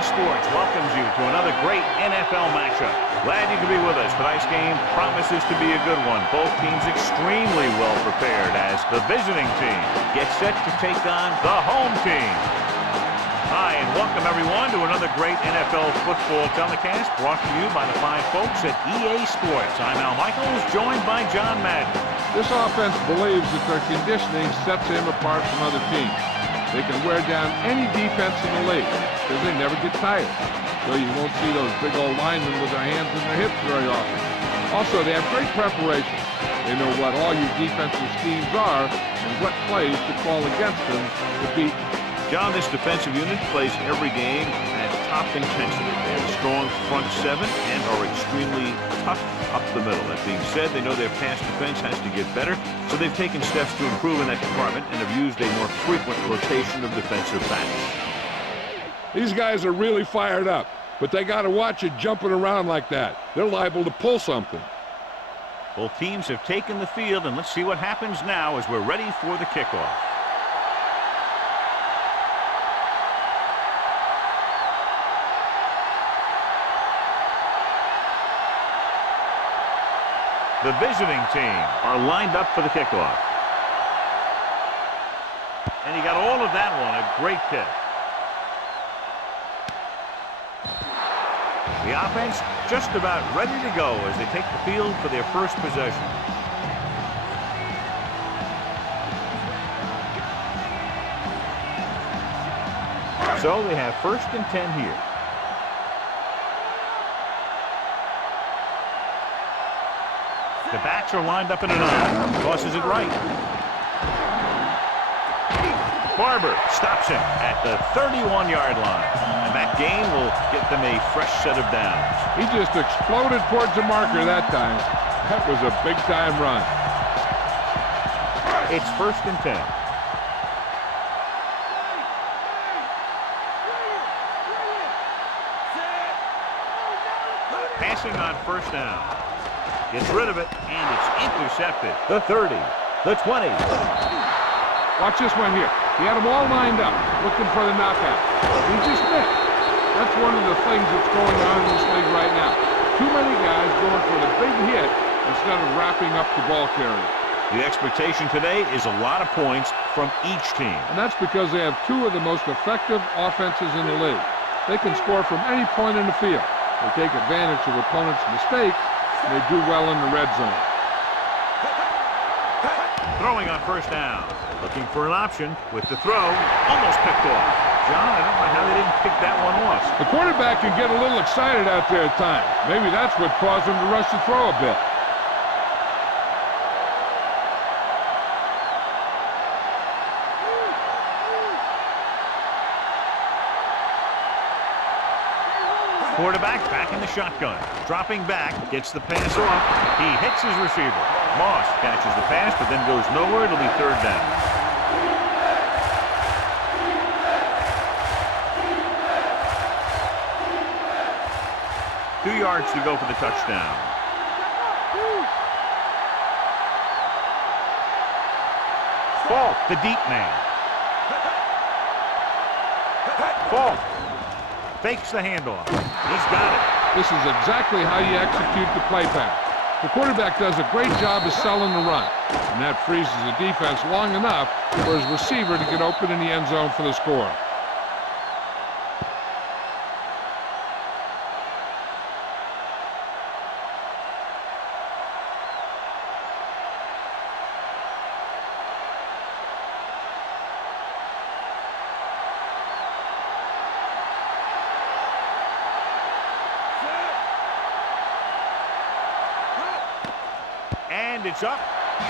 Sports welcomes you to another great NFL matchup. Glad you could be with us. Tonight's game promises to be a good one. Both teams extremely well prepared as the visiting team gets set to take on the home team. Hi, and welcome everyone to another great NFL football telecast brought to you by the fine folks at EA Sports. I'm Al Michaels, joined by John Madden. This offense believes that their conditioning sets him apart from other teams. They can wear down any defense in the league because they never get tired. So you won't see those big old linemen with their hands in their hips very often. Also, they have great preparation. They know what all your defensive schemes are and what plays to call against them to beat. John, this defensive unit plays every game at top intensity. They have a strong front seven and are extremely tough up the middle. That being said, they know their pass defense has to get better, so they've taken steps to improve in that department and have used a more frequent rotation of defensive backs. These guys are really fired up, but they got to watch it jumping around like that. They're liable to pull something. Both teams have taken the field, and let's see what happens now as we're ready for the kickoff. The visiting team are lined up for the kickoff. And he got all of that one, a great kick. The offense just about ready to go as they take the field for their first possession. So they have 1st and 10 here. The backs are lined up in a 9. Tosses it right. Barber stops him at the 31-yard line. And that gain will get them a fresh set of downs. He just exploded towards the marker that time. That was a big-time run. It's 1st and 10. Passing on 1st down. Gets rid of it, and it's intercepted. The 30, the 20. Watch this one here. He had them all lined up, looking for the knockout. He just missed. That's one of the things that's going on in this league right now. Too many guys going for the big hit instead of wrapping up the ball carrier. The expectation today is a lot of points from each team. And that's because they have two of the most effective offenses in the league. They can score from any point in the field. They take advantage of opponents' mistakes, and they do well in the red zone. Throwing on 1st down. Looking for an option with the throw. Almost picked off. John, I don't know how they didn't pick that one off. The quarterback can get a little excited out there at times. Maybe that's what caused him to rush the throw a bit. Quarterback back in the shotgun. Dropping back, gets the pass off. He hits his receiver. Moss catches the pass, but then goes nowhere. It'll be 3rd down. Two yards to go for the touchdown. Falk, the deep man. Falk fakes the handoff. He's got it. This is exactly how you execute the play pass. The quarterback does a great job of selling the run, and that freezes the defense long enough for his receiver to get open in the end zone for the score. And it's up.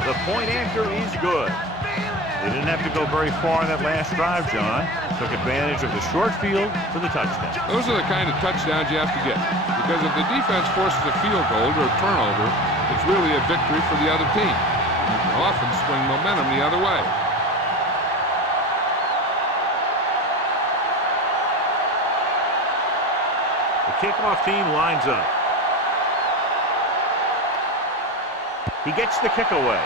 The point after is good. They didn't have to go very far on that last drive, John. Took advantage of the short field for the touchdown. Those are the kind of touchdowns you have to get. Because if the defense forces a field goal or a turnover, it's really a victory for the other team. You can often swing momentum the other way. The kickoff team lines up. He gets the kick away.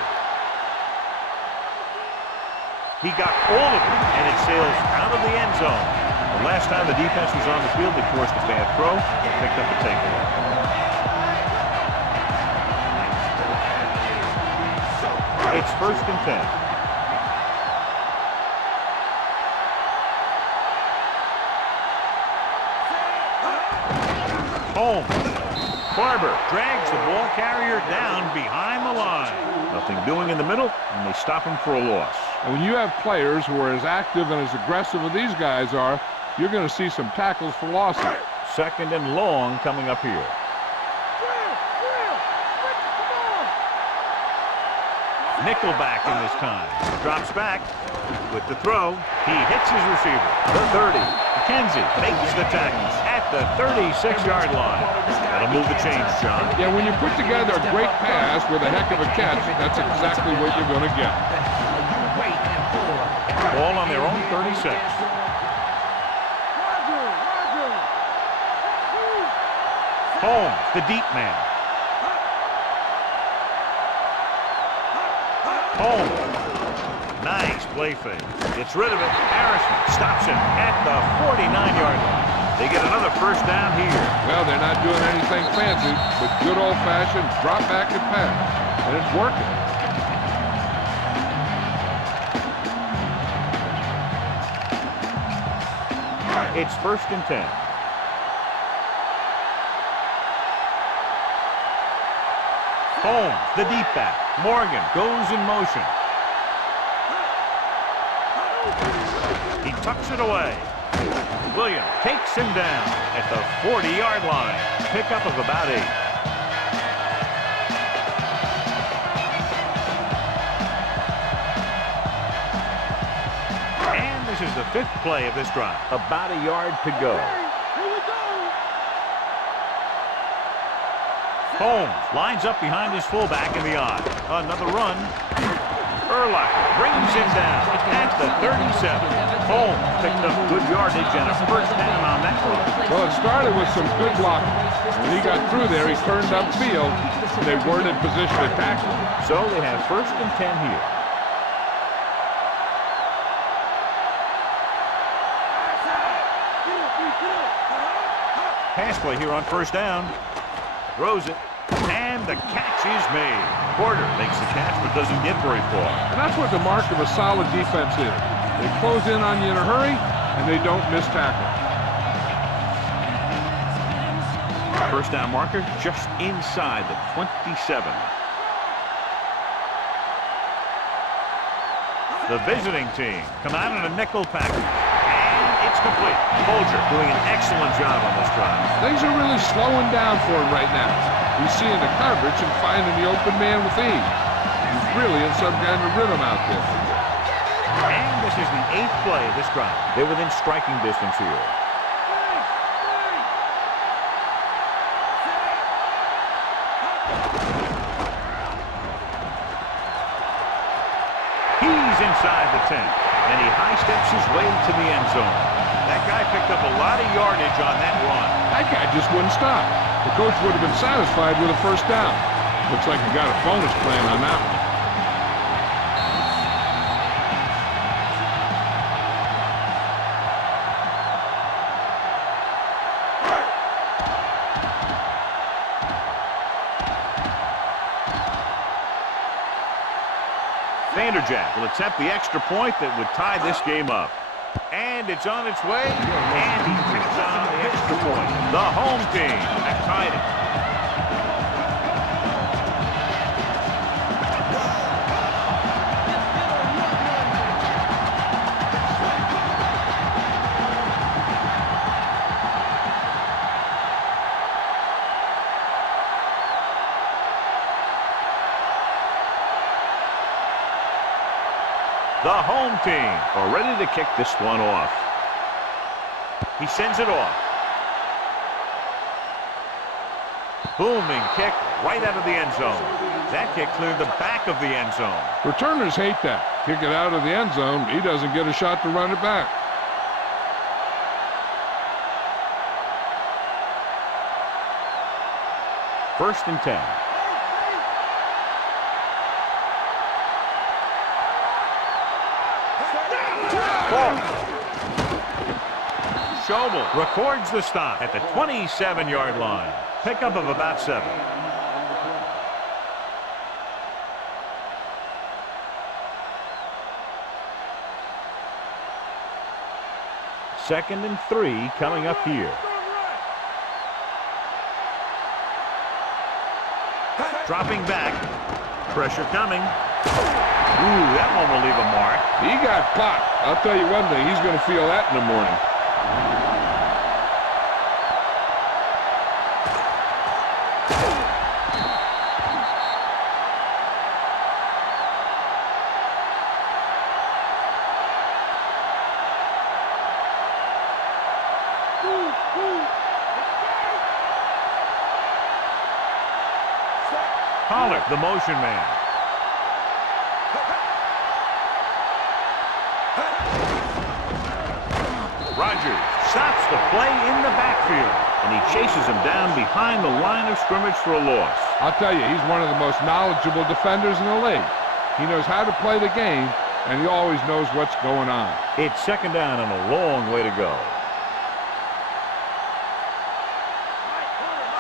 He got all of it, and it sails out of the end zone. The last time the defense was on the field, they forced a bad throw and picked up a takeaway. It's 1st and 10. Holmes. Barber drags the ball carrier down behind the line. Nothing doing in the middle, and they stop him for a loss. And when you have players who are as active and as aggressive as these guys are, you're going to see some tackles for losses. 2nd and long coming up here. Nickelback in this time. Drops back with the throw. He hits his receiver. The 30. McKenzie makes the tackle at the 36-yard line. That'll move the chains, John. Yeah, when you put together a great pass with a heck of a catch, that's exactly what you're going to get. Ball on their own 36. Holmes, the deep man. Holmes. Nice play fake. Gets rid of it. Harrison stops him at the 49-yard line. They get another 1st down here. Well, they're not doing anything fancy, but good old-fashioned drop back and pass. And it's working. It's 1st and 10. Holmes, the deep back. Morgan goes in motion. He tucks it away. Williams takes him down at the 40-yard line. Pickup of about 8. And this is the 5th play of this drive. About a yard to go. Holmes lines up behind his fullback in the odd. Another run. Urlacher brings him down at the 37. Holmes picked up good yardage and a 1st down on that run. Well, it started with some good blocking. When he got through there, he turned upfield, and they weren't in position to tackle. So they have 1st and 10 here. Pass play here on 1st down. Throws it, and the catch is made. Porter makes the catch but doesn't get very far. And that's what the mark of a solid defense is. They close in on you in a hurry, and they don't miss tackle. 1st down marker just inside the 27. The visiting team come out in a nickel package. And it's complete. Folger doing an excellent job on this drive. Things are really slowing down for him right now. He's seeing the coverage and finding the open man with ease. He's really in some kind of rhythm out there. And this is the 8th play of this drive. They're within striking distance here. He's inside the 10, and he high steps his way to the end zone. That guy picked up a lot of yardage on that run. That guy just wouldn't stop. The coach would have been satisfied with a 1st down. Looks like he got a bonus plan on that one. Vanderjagt will attempt the extra point that would tie this game up. And it's on its way, and he picks on the extra point. The home team has tied it. The home team are ready to kick this one off. He sends it off. Booming kick right out of the end zone. That kick cleared the back of the end zone. Returners hate that. Kick it out of the end zone. He doesn't get a shot to run it back. First and 10. Schobel records the stop at the 27-yard line. Pickup of about 7. Second and 3 coming up here. Dropping back. Pressure coming. Ooh, that one will leave a mark. He got popped. I'll tell you one thing, he's going to feel that in the morning. Pollard, the motion man. Rodgers stops the play in the backfield, and he chases him down behind the line of scrimmage for a loss. I'll tell you, he's one of the most knowledgeable defenders in the league. He knows how to play the game, and he always knows what's going on. It's second down and a long way to go.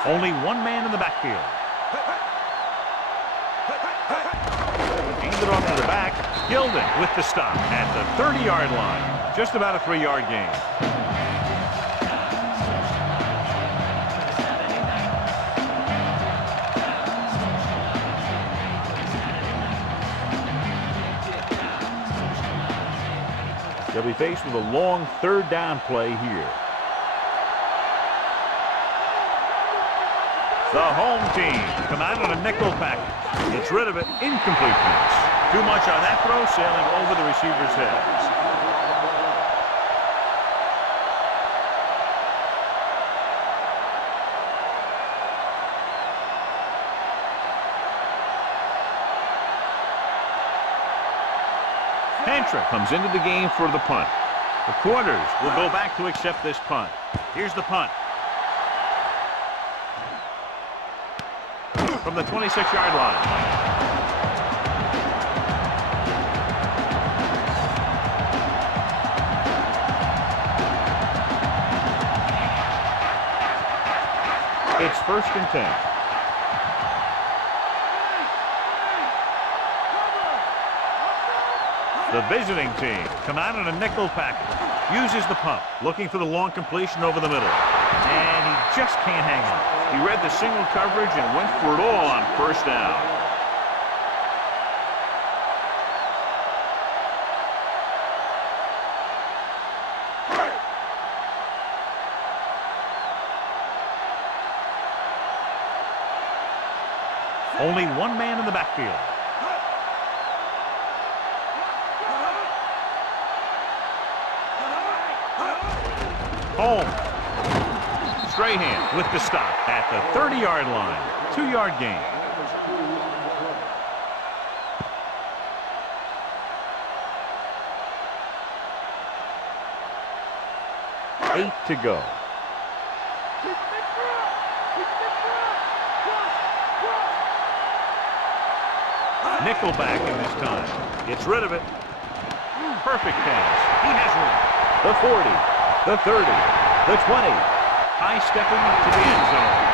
Only one man in the backfield. Hands it off to the back. Gilden with the stop at the 30-yard line. Just about a 3-yard gain. They'll be faced with a long third down play here. The home team come out on a nickel package. Gets rid of it. Incomplete pass. Too much on that throw, sailing over the receiver's head. Pantra comes into the game for the punt. The quarters will go back to accept this punt. Here's the punt. From the 26-yard line. It's first and 10. The visiting team come out in a nickel package. Uses the pump, looking for the long completion over the middle. And he just can't hang on. He read the single coverage and went for it all on first down. Only one man in the backfield. Home. Strahan with the stop at the 30-yard line. 2-yard gain. Eight to go. Nickelback in this time. Gets rid of it. Perfect pass. He has room. The 40, the 30, the 20. High stepping to the end zone.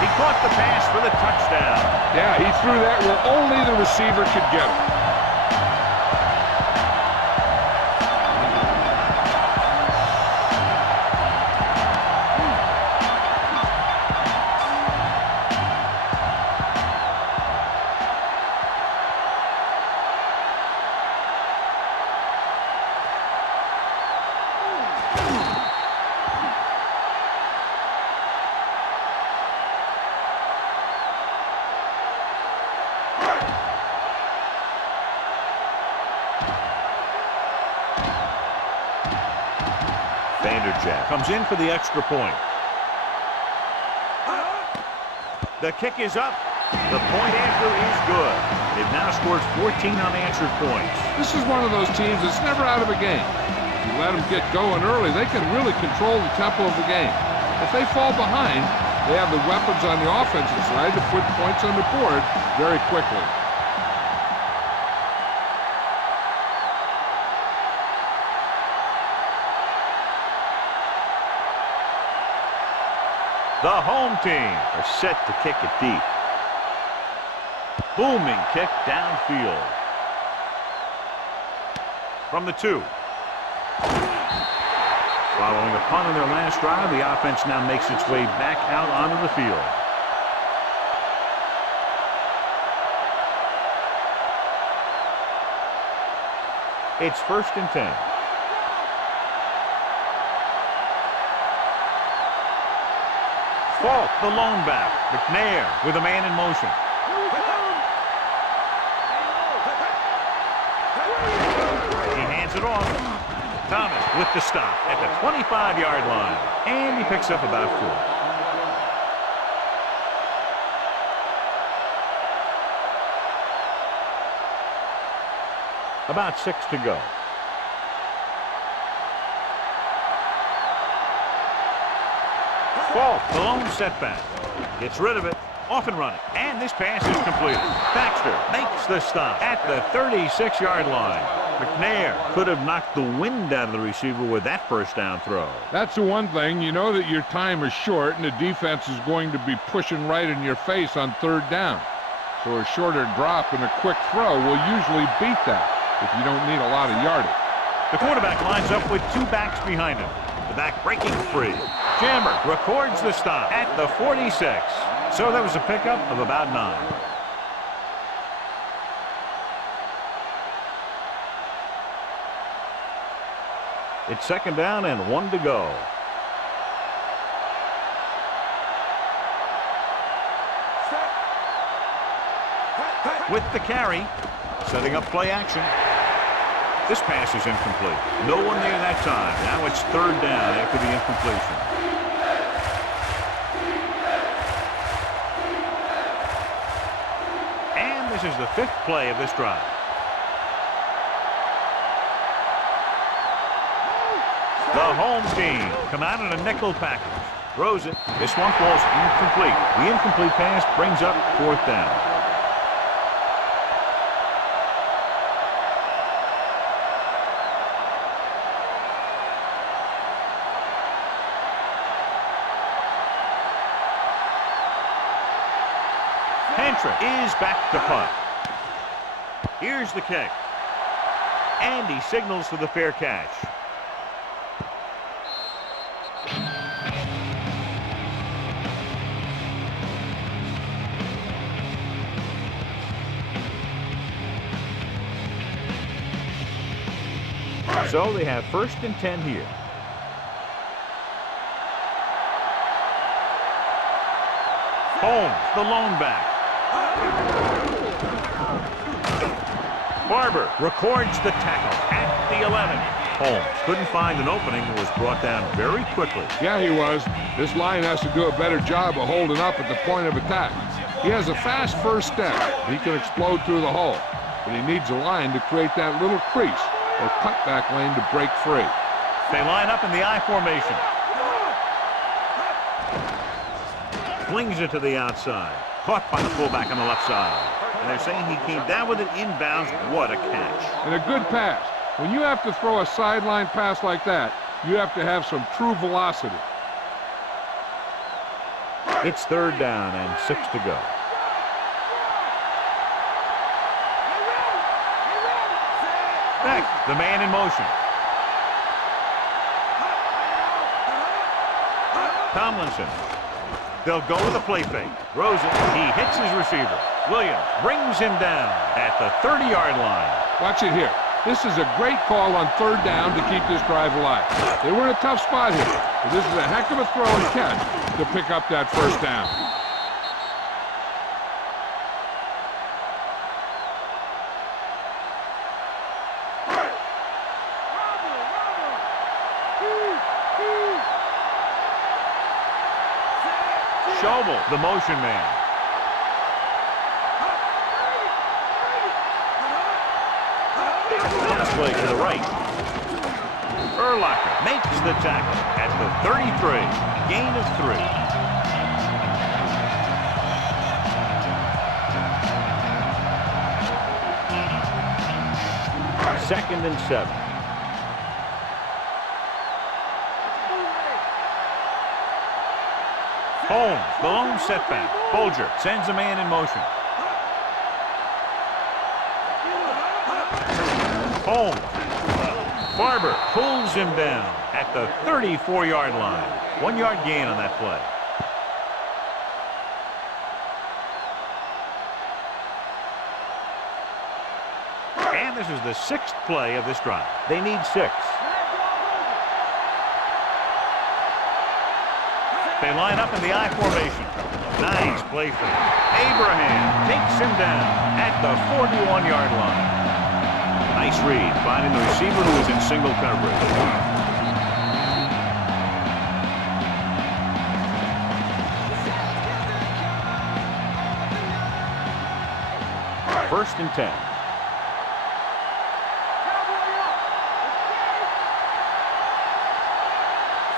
He caught the pass for the touchdown. Yeah, he threw that where only the receiver could get it. Vanderjack comes in for the extra point. The kick is up. The point after is good. They've now scored 14 unanswered points. This is one of those teams that's never out of a game. If you let them get going early, they can really control the tempo of the game. If they fall behind, they have the weapons on the offensive side to put points on the board very quickly. The home team are set to kick it deep. Booming kick downfield. From the 2. Following a punt on their last drive, the offense now makes its way back out onto the field. It's 1st and 10. Falk, the lone back. McNair with a man in motion. He hands it off. Thomas with the stop at the 25-yard line. And he picks up about 4. About 6 to go. Falk, the lone setback. Gets rid of it. Off and running. And this pass is completed. Baxter makes the stop at the 36-yard line. McNair could have knocked the wind out of the receiver with that first down throw. That's the one thing. You know that your time is short and the defense is going to be pushing right in your face on 3rd down. So a shorter drop and a quick throw will usually beat that if you don't need a lot of yardage. The quarterback lines up with 2 backs behind him. The back breaking free. Jammer records the stop at the 46. So that was a pickup of about 9. It's 2nd down and 1 to go. With the carry, setting up play action. This pass is incomplete. No one there that time. Now it's 3rd down after the incompletion. And this is the 5th play of this drive. The home team come out in a nickel package. Throws it. This one falls incomplete. The incomplete pass brings up 4th down. Hantrick is back to punt. Here's the kick. And he signals for the fair catch. So they have 1st and 10 here. Holmes, the lone back. Barber records the tackle at the 11. Holmes couldn't find an opening and was brought down very quickly. Yeah, he was. This line has to do a better job of holding up at the point of attack. He has a fast first step. He can explode through the hole. But he needs a line to create that little crease or cutback lane to break free. They line up in the I formation. Flings it to the outside. Caught by the fullback on the left side. And they're saying he came down with it inbounds. What a catch. And a good pass. When you have to throw a sideline pass like that, you have to have some true velocity. It's 3rd down and 6 to go. Next, the man in motion. Tomlinson. They'll go with a play fake. Throws it. He hits his receiver. Williams brings him down at the 30-yard line. Watch it here. This is a great call on 3rd down to keep this drive alive. They were in a tough spot here, but this is a heck of a throw and catch to pick up that 1st down. Schobel, the motion man. Pass play to the right. Urlacher makes the tackle at the 33. Gain of 3. 2nd and 7. Holmes, the lone setback. Bolger sends a man in motion. Holmes. Barber pulls him down at the 34-yard line. 1 yard gain on that play. And this is the 6th play of this drive. They need 6. They line up in the I formation. Nice play fake. Abraham takes him down at the 41-yard line. Nice read, finding the receiver who was in single coverage. First and 10.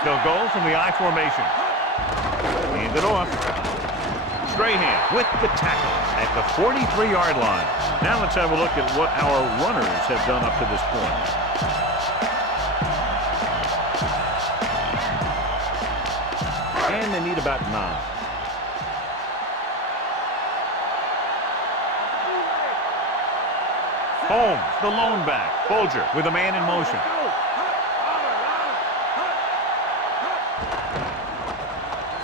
They'll go from the I formation. Hand it off. Strahan with the tackle at the 43-yard line. Now let's have a look at what our runners have done up to this point. And they need about 9. Holmes, the lone back. Bolger with a man in motion.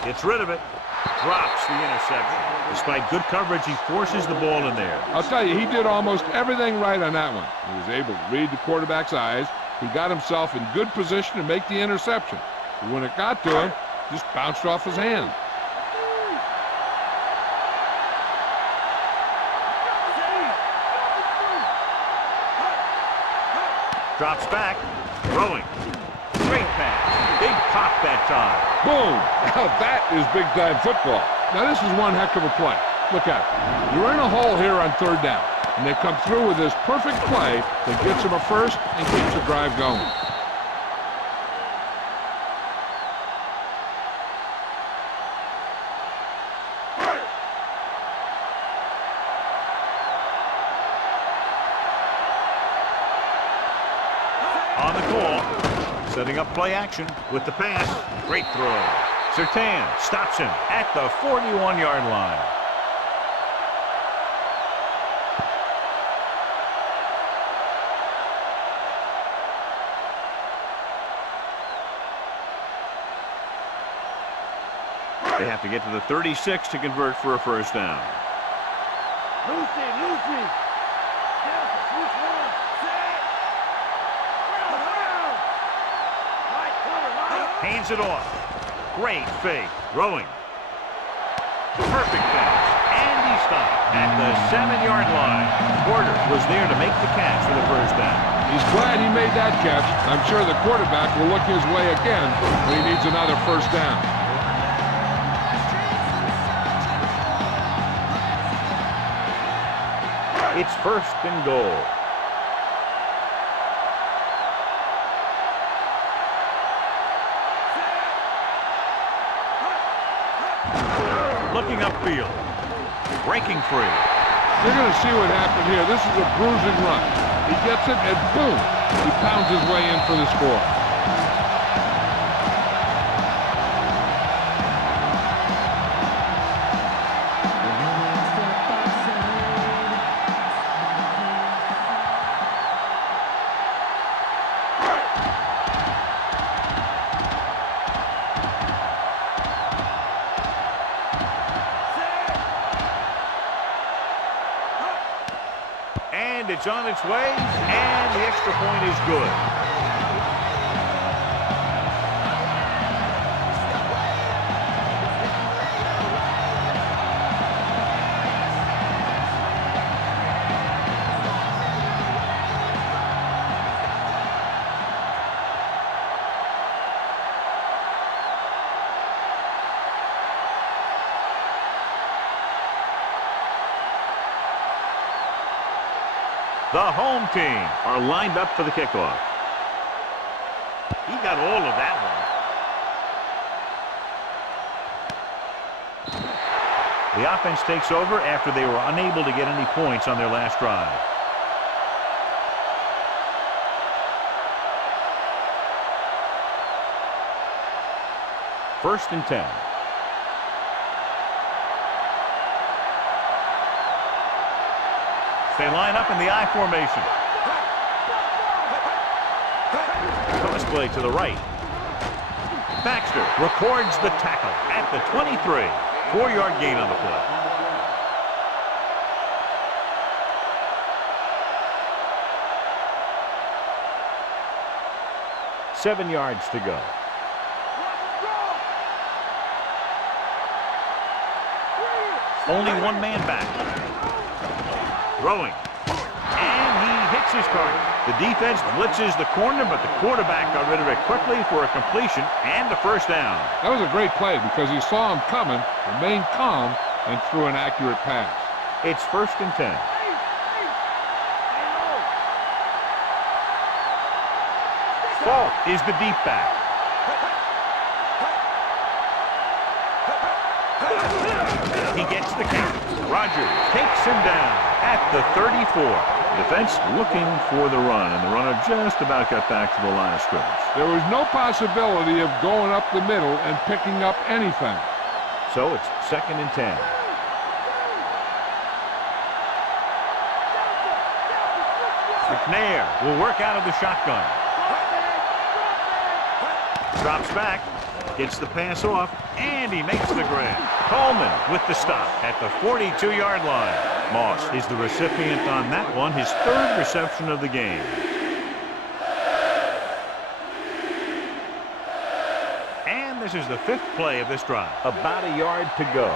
Gets rid of it. Drops the interception. Despite good coverage, he forces the ball in there. I'll tell you, he did almost everything right on that one. He was able to read the quarterback's eyes. He got himself in good position to make the interception. But when it got to him, just bounced off his hand. Drops back. Throwing. Great pass. Big pop that time. Boom! Now that is big-time football. Now this is one heck of a play. Look at it. You're in a hole here on 3rd down, and they come through with this perfect play that gets them a first and keeps the drive going. On the call. Setting up play action with the pass. Great throw. Surtain stops him at the 41-yard line. They have to get to the 36 to convert for a first down. Lucy. Hands it off. Great fake. Throwing. Perfect pass. And he stopped at the 7-yard line. Porter was there to make the catch for the first down. He's glad he made that catch. I'm sure the quarterback will look his way again when he needs another first down. It's first and goal. Looking upfield. Breaking free. You're going to see what happened here. This is a bruising run. He gets it, and boom, he pounds his way in for the score. And it's on its way, and the extra point is good. The home team are lined up for the kickoff. He got all of that one. The offense takes over after they were unable to get any points on their last drive. First and 10. They line up in the I formation. Cross play to the right. Baxter records the tackle at the 23. 4-yard gain on the play. Seven yards to go. Only one man back. Throwing. And he hits his target. The defense blitzes the corner, but the quarterback got rid of it quickly for a completion and a first down. That was a great play because he saw him coming, remained calm, and threw an accurate pass. It's 1st and 10. Falk is the deep back. He gets the count. Rogers takes him down at the 34. Defense looking for the run, and the runner just about got back to the line of scrimmage. There was no possibility of going up the middle and picking up anything. So it's 2nd and 10. McNair will work out of the shotgun. Drops back, gets the pass off, and he makes the grab. Coleman with the stop at the 42-yard line. Moss is the recipient on that one, his 3rd reception of the game. And this is the 5th play of this drive. About a yard to go.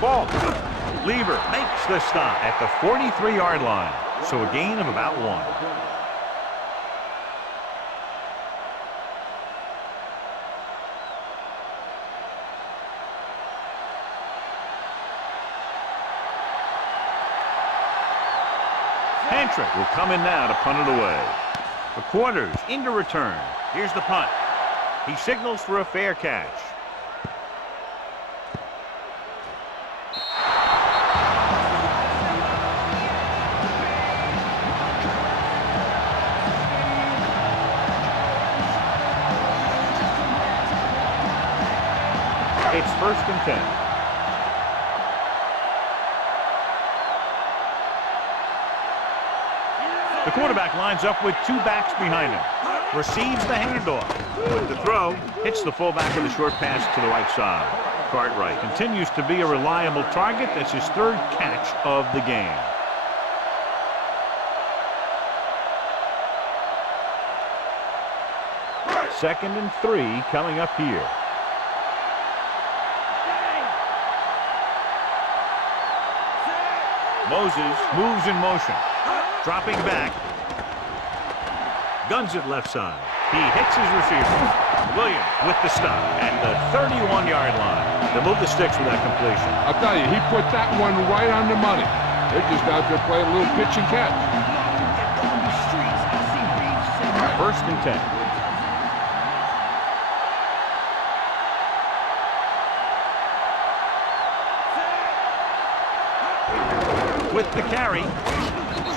Falk. Lever makes the stop at the 43-yard line. So a gain of about 1. Pantrick will come in now to punt it away. The quarters into return. Here's the punt. He signals for a fair catch. It's 1st and 10. The quarterback lines up with 2 backs behind him. Receives the handoff. With the throw, hits the fullback with a short pass to the right side. Cartwright continues to be a reliable target. That's his 3rd catch of the game. Second and 3 coming up here. Moses moves in motion. Dropping back. Guns it left side. He hits his receiver. Williams with the stop at the 31-yard line. They'll move the sticks with that completion. I'll tell you, he put that one right on the money. They're just out there playing a little pitch and catch. 1st and 10. With the carry,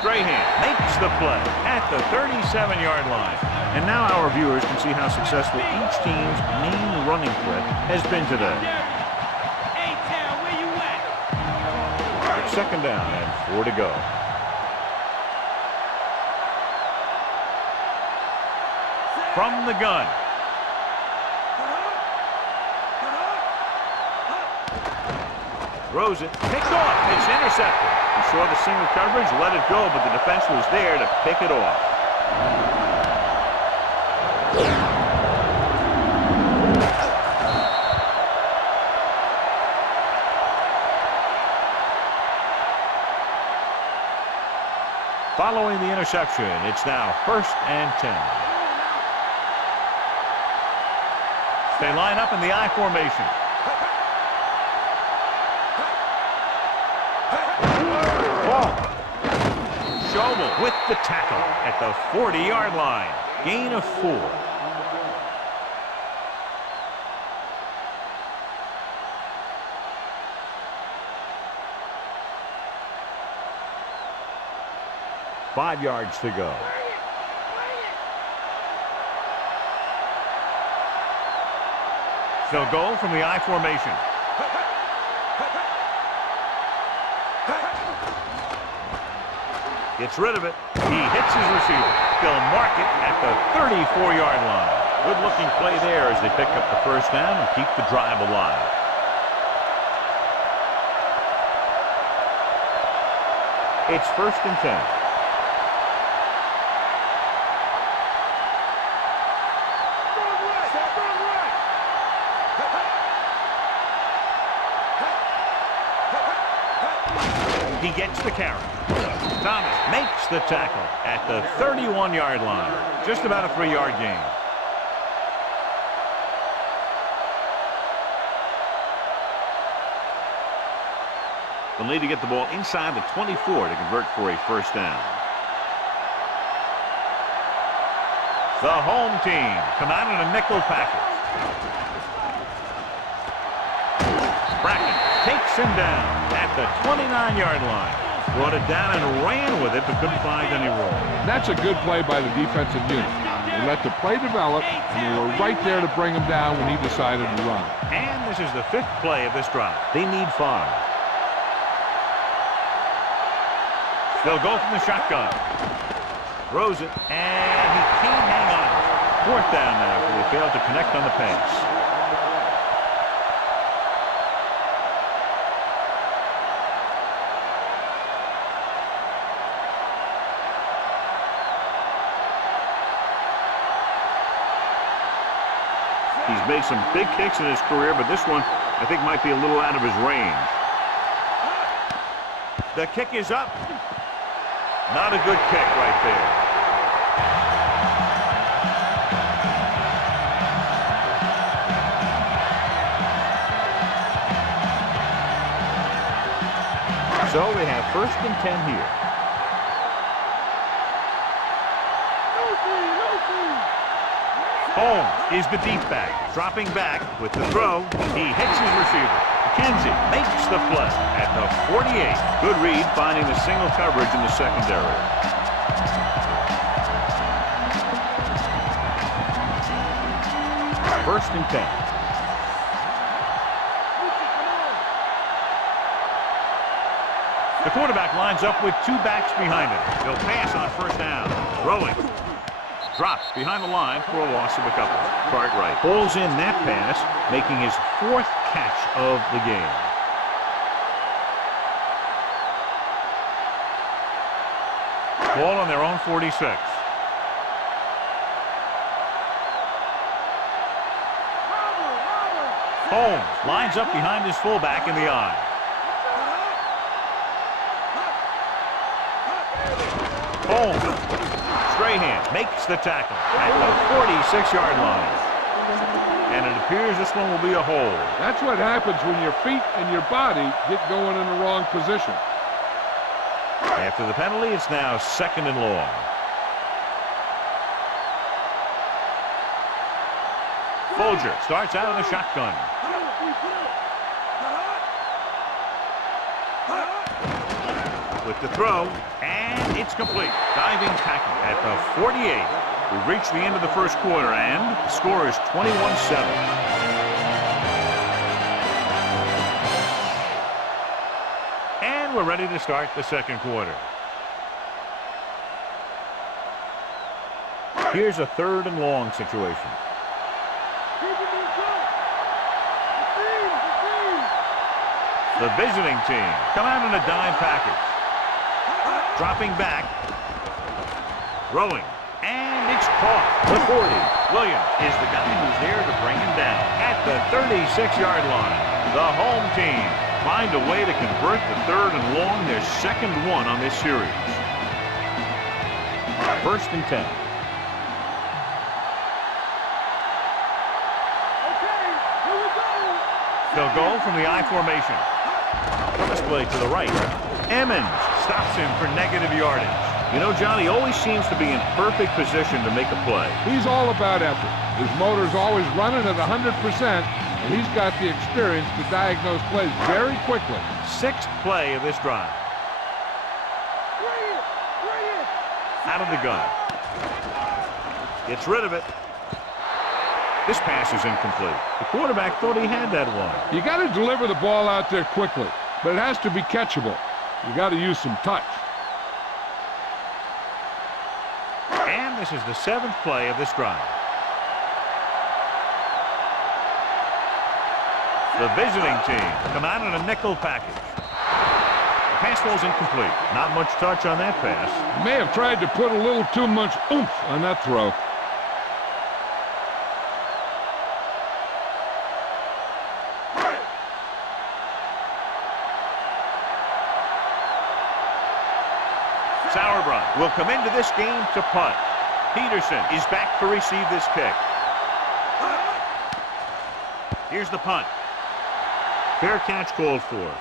Strahan makes the play at the 37-yard line. And now our viewers can see how successful each team's main running threat has been today. It's 2nd down and 4 to go. From the gun. Throws it, picked off, it's intercepted. He saw the single coverage, let it go, but the defense was there to pick it off. Following the interception, it's now 1st and 10. They line up in the I formation. Schobel with the tackle at the 40-yard line. Gain of 4. Five yards to go. They'll go from the I formation. Gets rid of it. He hits his receiver. They'll mark it at the 34-yard line. Good-looking play there as they pick up the first down and keep the drive alive. It's 1st and 10. He gets the carry. Thomas makes the tackle at the 31-yard line. Just about a 3-yard gain. They'll need to get the ball inside the 24 to convert for a first down. The home team come out in a nickel package. Bracken takes him down at the 29-yard line. Brought it down and ran with it, but couldn't find any room. That's a good play by the defensive unit. They let the play develop, and they were right there to bring him down when he decided to run. And this is the 5th play of this drive. They need 5. They'll go from the shotgun. Throws it, and he can't hang on. 4th down now, for they failed to connect on the pass. He's made some big kicks in his career, but this one, I think, might be a little out of his range. The kick is up. Not a good kick right there. So they have 1st and 10 here. Holmes is the deep back, dropping back with the throw. He hits his receiver. McKenzie makes the play at the 48. Good read, finding the single coverage in the secondary. First and 10. The quarterback lines up with 2 backs behind him. He'll pass on first down. Throwing. Drops behind the line for a loss of a couple. Cartwright pulls in that pass, making his 4th catch of the game. Ball on their own 46. Holmes lines up behind his fullback in the I. Holmes. Strahan makes the tackle at the 46-yard line. And it appears this one will be a hold. That's what happens when your feet and your body get going in the wrong position. After the penalty, it's now 2nd and long. Folger starts out in the shotgun. With the throw, and it's complete. Diving tackle at the 48. We've reached the end of the first quarter, and the score is 21-7. And we're ready to start the second quarter. Here's a 3rd and long situation. The visiting team come out in a dime package. Dropping back. Throwing. And it's caught. The 40. Williams is the guy who's there to bring him down at the 36-yard line. The home team find a way to convert the 3rd and long, their 2nd one on this series. 1st and 10. They'll go from the I formation. This play to the right. Emmons stops him for negative yardage. You know, John, he always seems to be in perfect position to make a play. He's all about effort. His motor's always running at 100%, and he's got the experience to diagnose plays very quickly. 6th play of this drive. Out of the gun. Gets rid of it. This pass is incomplete. The quarterback thought he had that one. You got to deliver the ball out there quickly, but it has to be catchable. You got to use some touch. And this is the 7th play of this drive. The visiting team come out in a nickel package. The pass ball's incomplete. Not much touch on that pass. May have tried to put a little too much oomph on that throw. Sauerbrunn will come into this game to punt. Peterson is back to receive this kick. Here's the punt. Fair catch called for.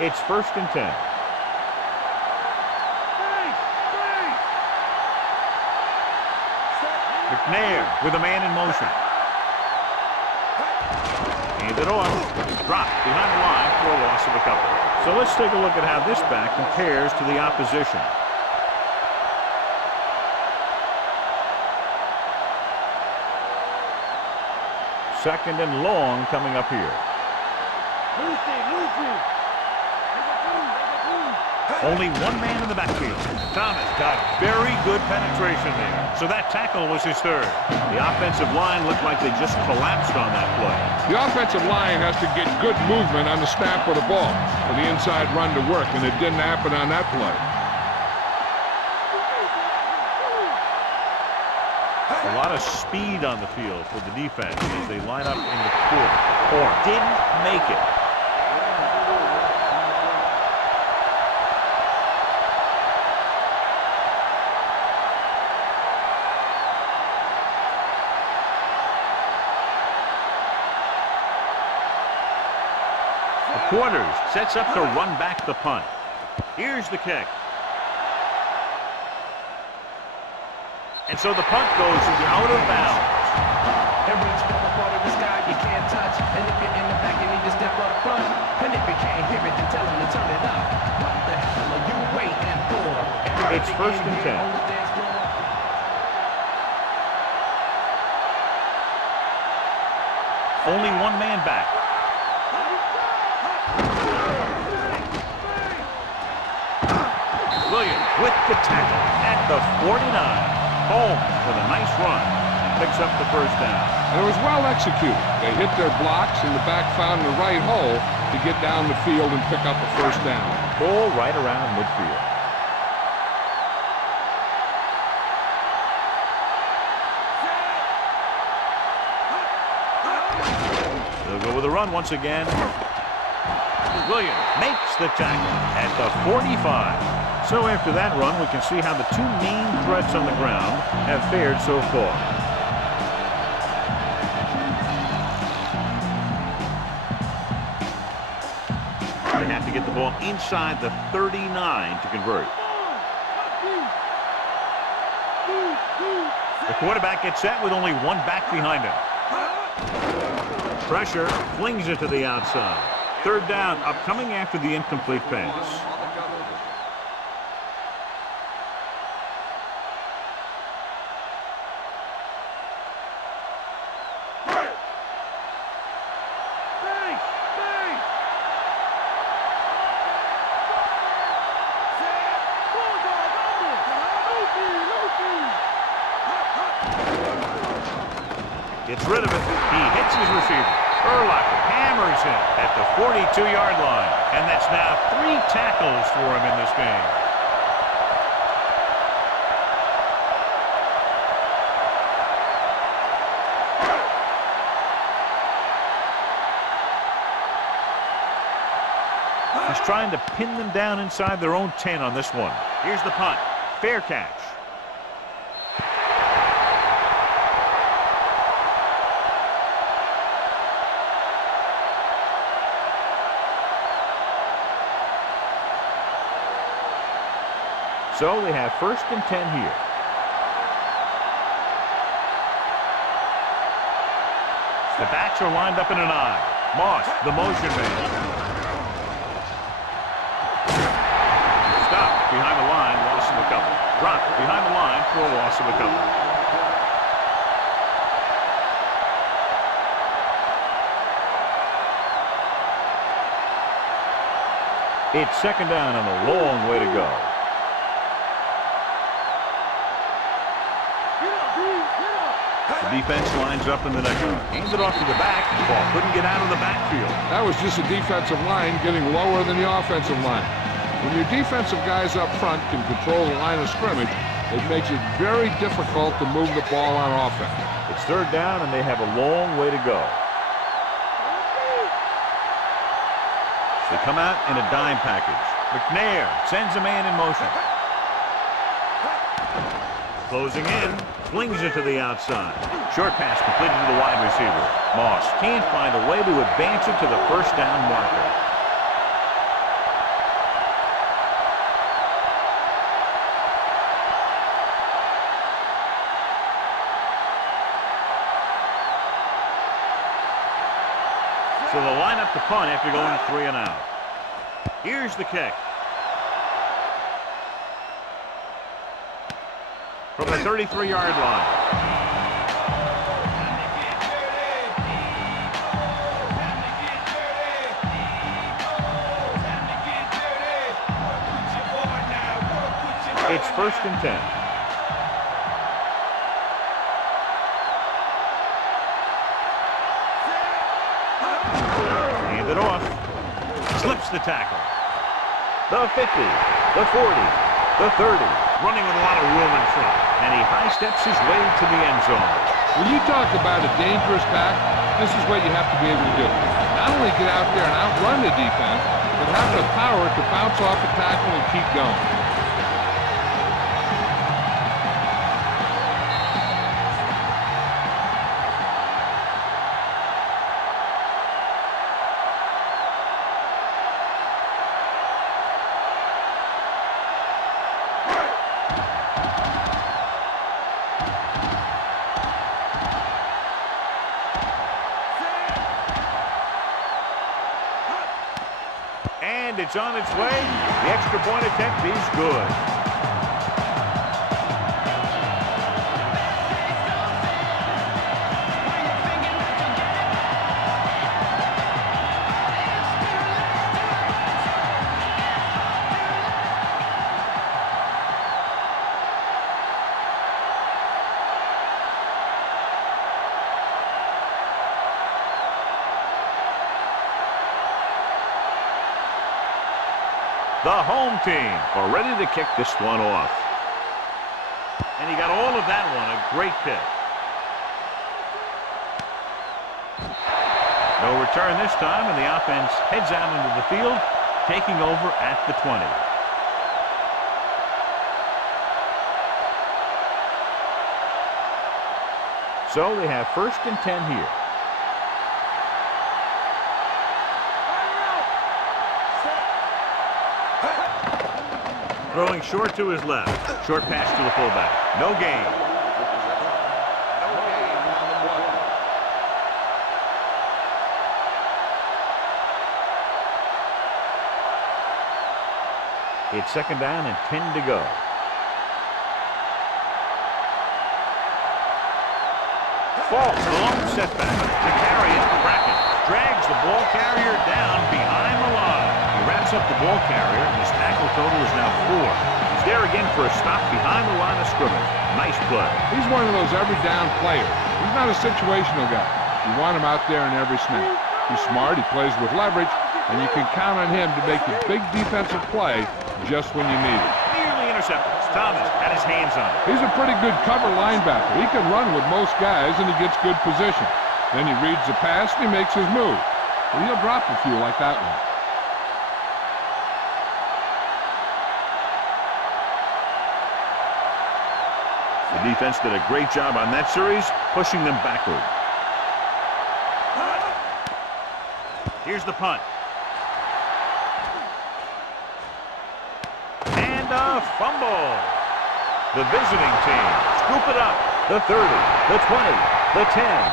It's 1st and 10. McNair with a man in motion. Hand it off. Dropped behind the line for a loss of a couple. So let's take a look at how this back compares to the opposition. Second and long coming up here. Only one man in the backfield. Thomas got very good penetration there. So that tackle was his 3rd. The offensive line looked like they just collapsed on that play. The offensive line has to get good movement on the snap of the ball for the inside run to work, and it didn't happen on that play. A lot of speed on the field for the defense as they line up in the corner. Didn't make it. Quarters sets up to run back the punt. Here's the kick. And so the punt goes out of bounds. And reach for the ball in the sky you can't touch. And if you're in the back, you need to step up front. And if you can't hear it, then tell them to turn it up. What the hell are you waiting for? It's 1st and 10. Only one man back. Williams with the tackle at the 49. Holmes with a nice run. Picks up the 1st down. And it was well executed. They hit their blocks, and the back found the right hole to get down the field and pick up a 1st down. Ball right around midfield. They'll go with a run once again. Williams makes the tackle at the 45. So after that run, we can see how the 2 main threats on the ground have fared so far. They have to get the ball inside the 39 to convert. The quarterback gets set with only one back behind him. Pressure, flings it to the outside. 3rd down, upcoming after the incomplete pass. Gets rid of it. He hits his receiver. Urlacher hammers him at the 42-yard line. And that's now 3 tackles for him in this game. He's trying to pin them down inside their own 10 on this one. Here's the punt. Fair catch. So they have 1st and 10 here. The backs are lined up in an I. Moss, the motion man. Stop behind the line, loss of a couple. Drop behind the line for a loss of a couple. It's second down and a long way to go. The defense lines up in the next one. Hands it off to the back. Ball couldn't get out of the backfield. That was just a defensive line getting lower than the offensive line. When your defensive guys up front can control the line of scrimmage, it makes it very difficult to move the ball on offense. It's third down, and they have a long way to go. They come out in a dime package. McNair sends a man in motion. Closing in, flings it to the outside. Short pass completed to the wide receiver. Moss can't find a way to advance it to the first down marker. So they'll line up the punt after going 3 and out. Here's the kick. From the 33-yard line. It's first and 10. Hand it off. Slips the tackle. The 50, the 40, the 30. Running with a lot of room in front. And he high steps his way to the end zone. When you talk about a dangerous back, this is what you have to be able to do. Not only get out there and outrun the defense, but have the power to bounce off the tackle and keep going. And it's on its way. The extra point attempt is good. The home team are ready to kick this one off. And he got all of that one. A great kick. No return this time, and the offense heads out into the field, taking over at the 20. So they have first and 10 here. Throwing short to his left. Short pass to the fullback. No gain. It's second down and 10 to go. Falls, a long setback. To carry it, Brackett drags the ball carrier down behind the line. He wraps up the ball carrier, and his tackle total is now 4. He's there again for a stop behind the line of scrimmage. Nice play. He's one of those every down players. He's not a situational guy. You want him out there in every snap. He's smart, he plays with leverage, and you can count on him to make the big defensive play just when you need it. Nearly intercepted. Thomas had his hands on it. He's a pretty good cover linebacker. He can run with most guys, and he gets good position. Then he reads the pass, and he makes his move. Well, he'll drop a few like that one. The defense did a great job on that series, pushing them backward. Here's the punt. And a fumble. The visiting team scoop it up. The 30, the 20, the 10.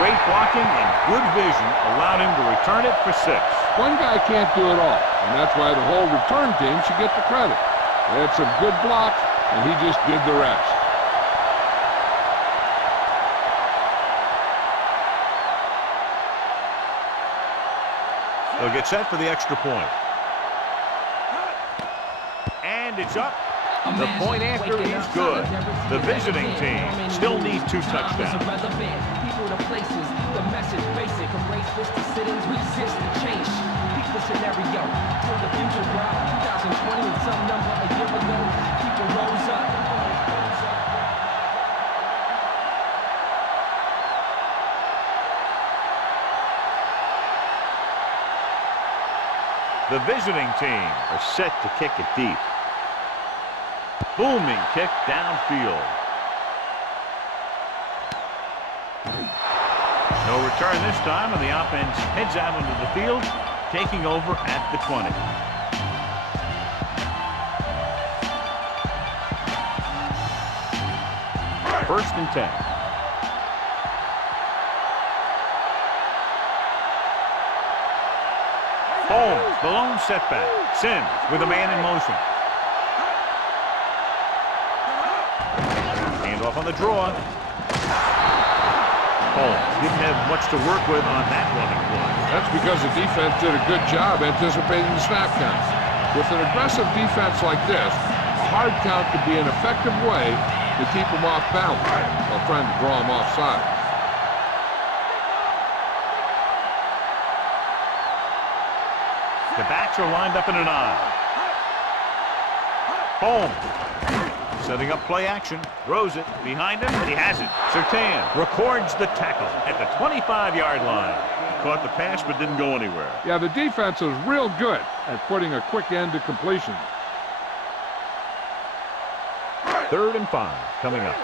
Great blocking and good vision allowed him to return it for 6. One guy can't do it all, and that's why the whole return team should get the credit. They had some good blocks, and he just did the rest. They'll get set for the extra point. And it's up. The point after is good. The visiting team still needs 2 touchdowns. People to places, the message basic. Erase this to sit-ins, resist the change. Peak the scenario, till the future brought 2020 and some number a year ago. People rose up. The visiting team are set to kick it deep. Booming kick downfield. No return this time, and the offense heads out into the field, taking over at the 20. First and 10. Holmes, the lone setback. Sims with a man in motion. Handoff on the draw. Holmes didn't have much to work with on that running play. That's because the defense did a good job anticipating the snap count. With an aggressive defense like this, a hard count could be an effective way to keep them off balance while trying to draw them offside. The backs are lined up in an I. Holmes setting up play action. Throws it behind him, and he has it. Surtain records the tackle at the 25-yard line. Caught the pass but didn't go anywhere. Yeah, the defense is real good at putting a quick end to completion. 3rd and 5 coming up.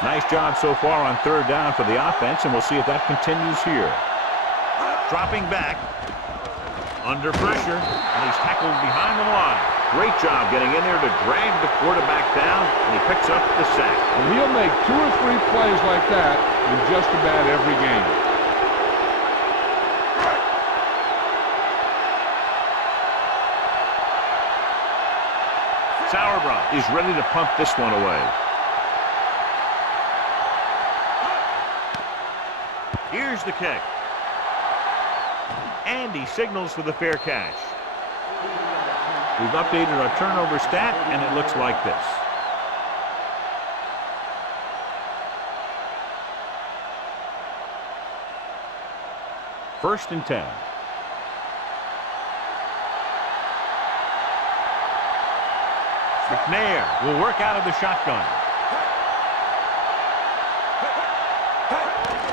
Nice job so far on 3rd down for the offense, and we'll see if that continues here. Dropping back. Under pressure, and he's tackled behind the line. Great job getting in there to drag the quarterback down, and he picks up the sack. And he'll make 2 or 3 plays like that in just about every game. Sauerbrunn is ready to punt this one away. Here's the kick. And he signals for the fair catch. We've updated our turnover stat, and it looks like this. First and 10. McNair will work out of the shotgun.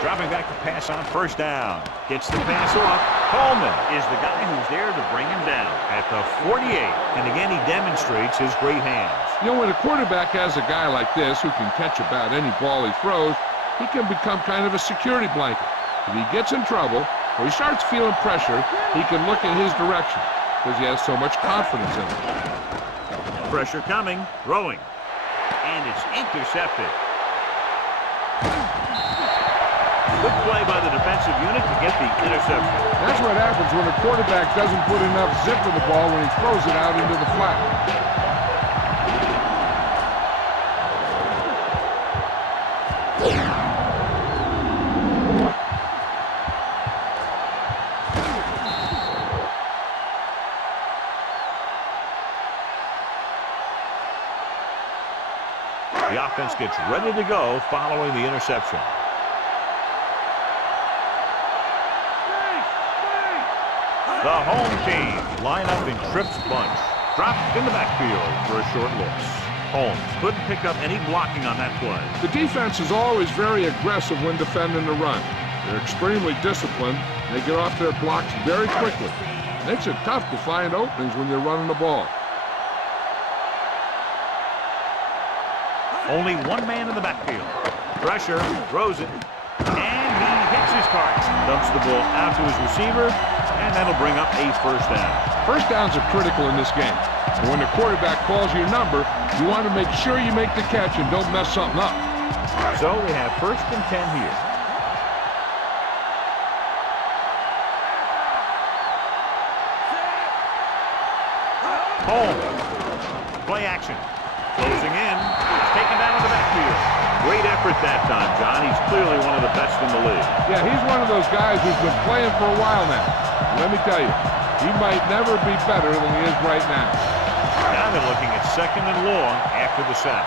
Dropping back to pass on 1st down. Gets the pass off. Coleman is the guy who's there to bring him down at the 48. And again, he demonstrates his great hands. You know, when a quarterback has a guy like this who can catch about any ball he throws, he can become kind of a security blanket. If he gets in trouble or he starts feeling pressure, he can look in his direction because he has so much confidence in him. Pressure coming. Throwing. And it's intercepted. Good play by the defensive unit to get the interception. That's what happens when a quarterback doesn't put enough zip in the ball when he throws it out into the flat. The offense gets ready to go following the interception. The home team line up in Tripp's bunch. Dropped in the backfield for a short loss. Holmes couldn't pick up any blocking on that play. The defense is always very aggressive when defending the run. They're extremely disciplined. They get off their blocks very quickly. Makes it tough to find openings when you're running the ball. Only one man in the backfield. Pressure, throws it, and he hits his target. Dumps the ball out to his receiver, and that'll bring up a 1st down. First downs are critical in this game. And when the quarterback calls your number, you want to make sure you make the catch and don't mess something up. So they have 1st and 10 here. Home. Play action. Closing in. He's taken down in the backfield. Great effort that time, John. He's clearly one of the best in the league. Yeah, he's one of those guys who's been playing for a while now. Let me tell you, he might never be better than he is right now. Now they're looking at 2nd and long after the sack.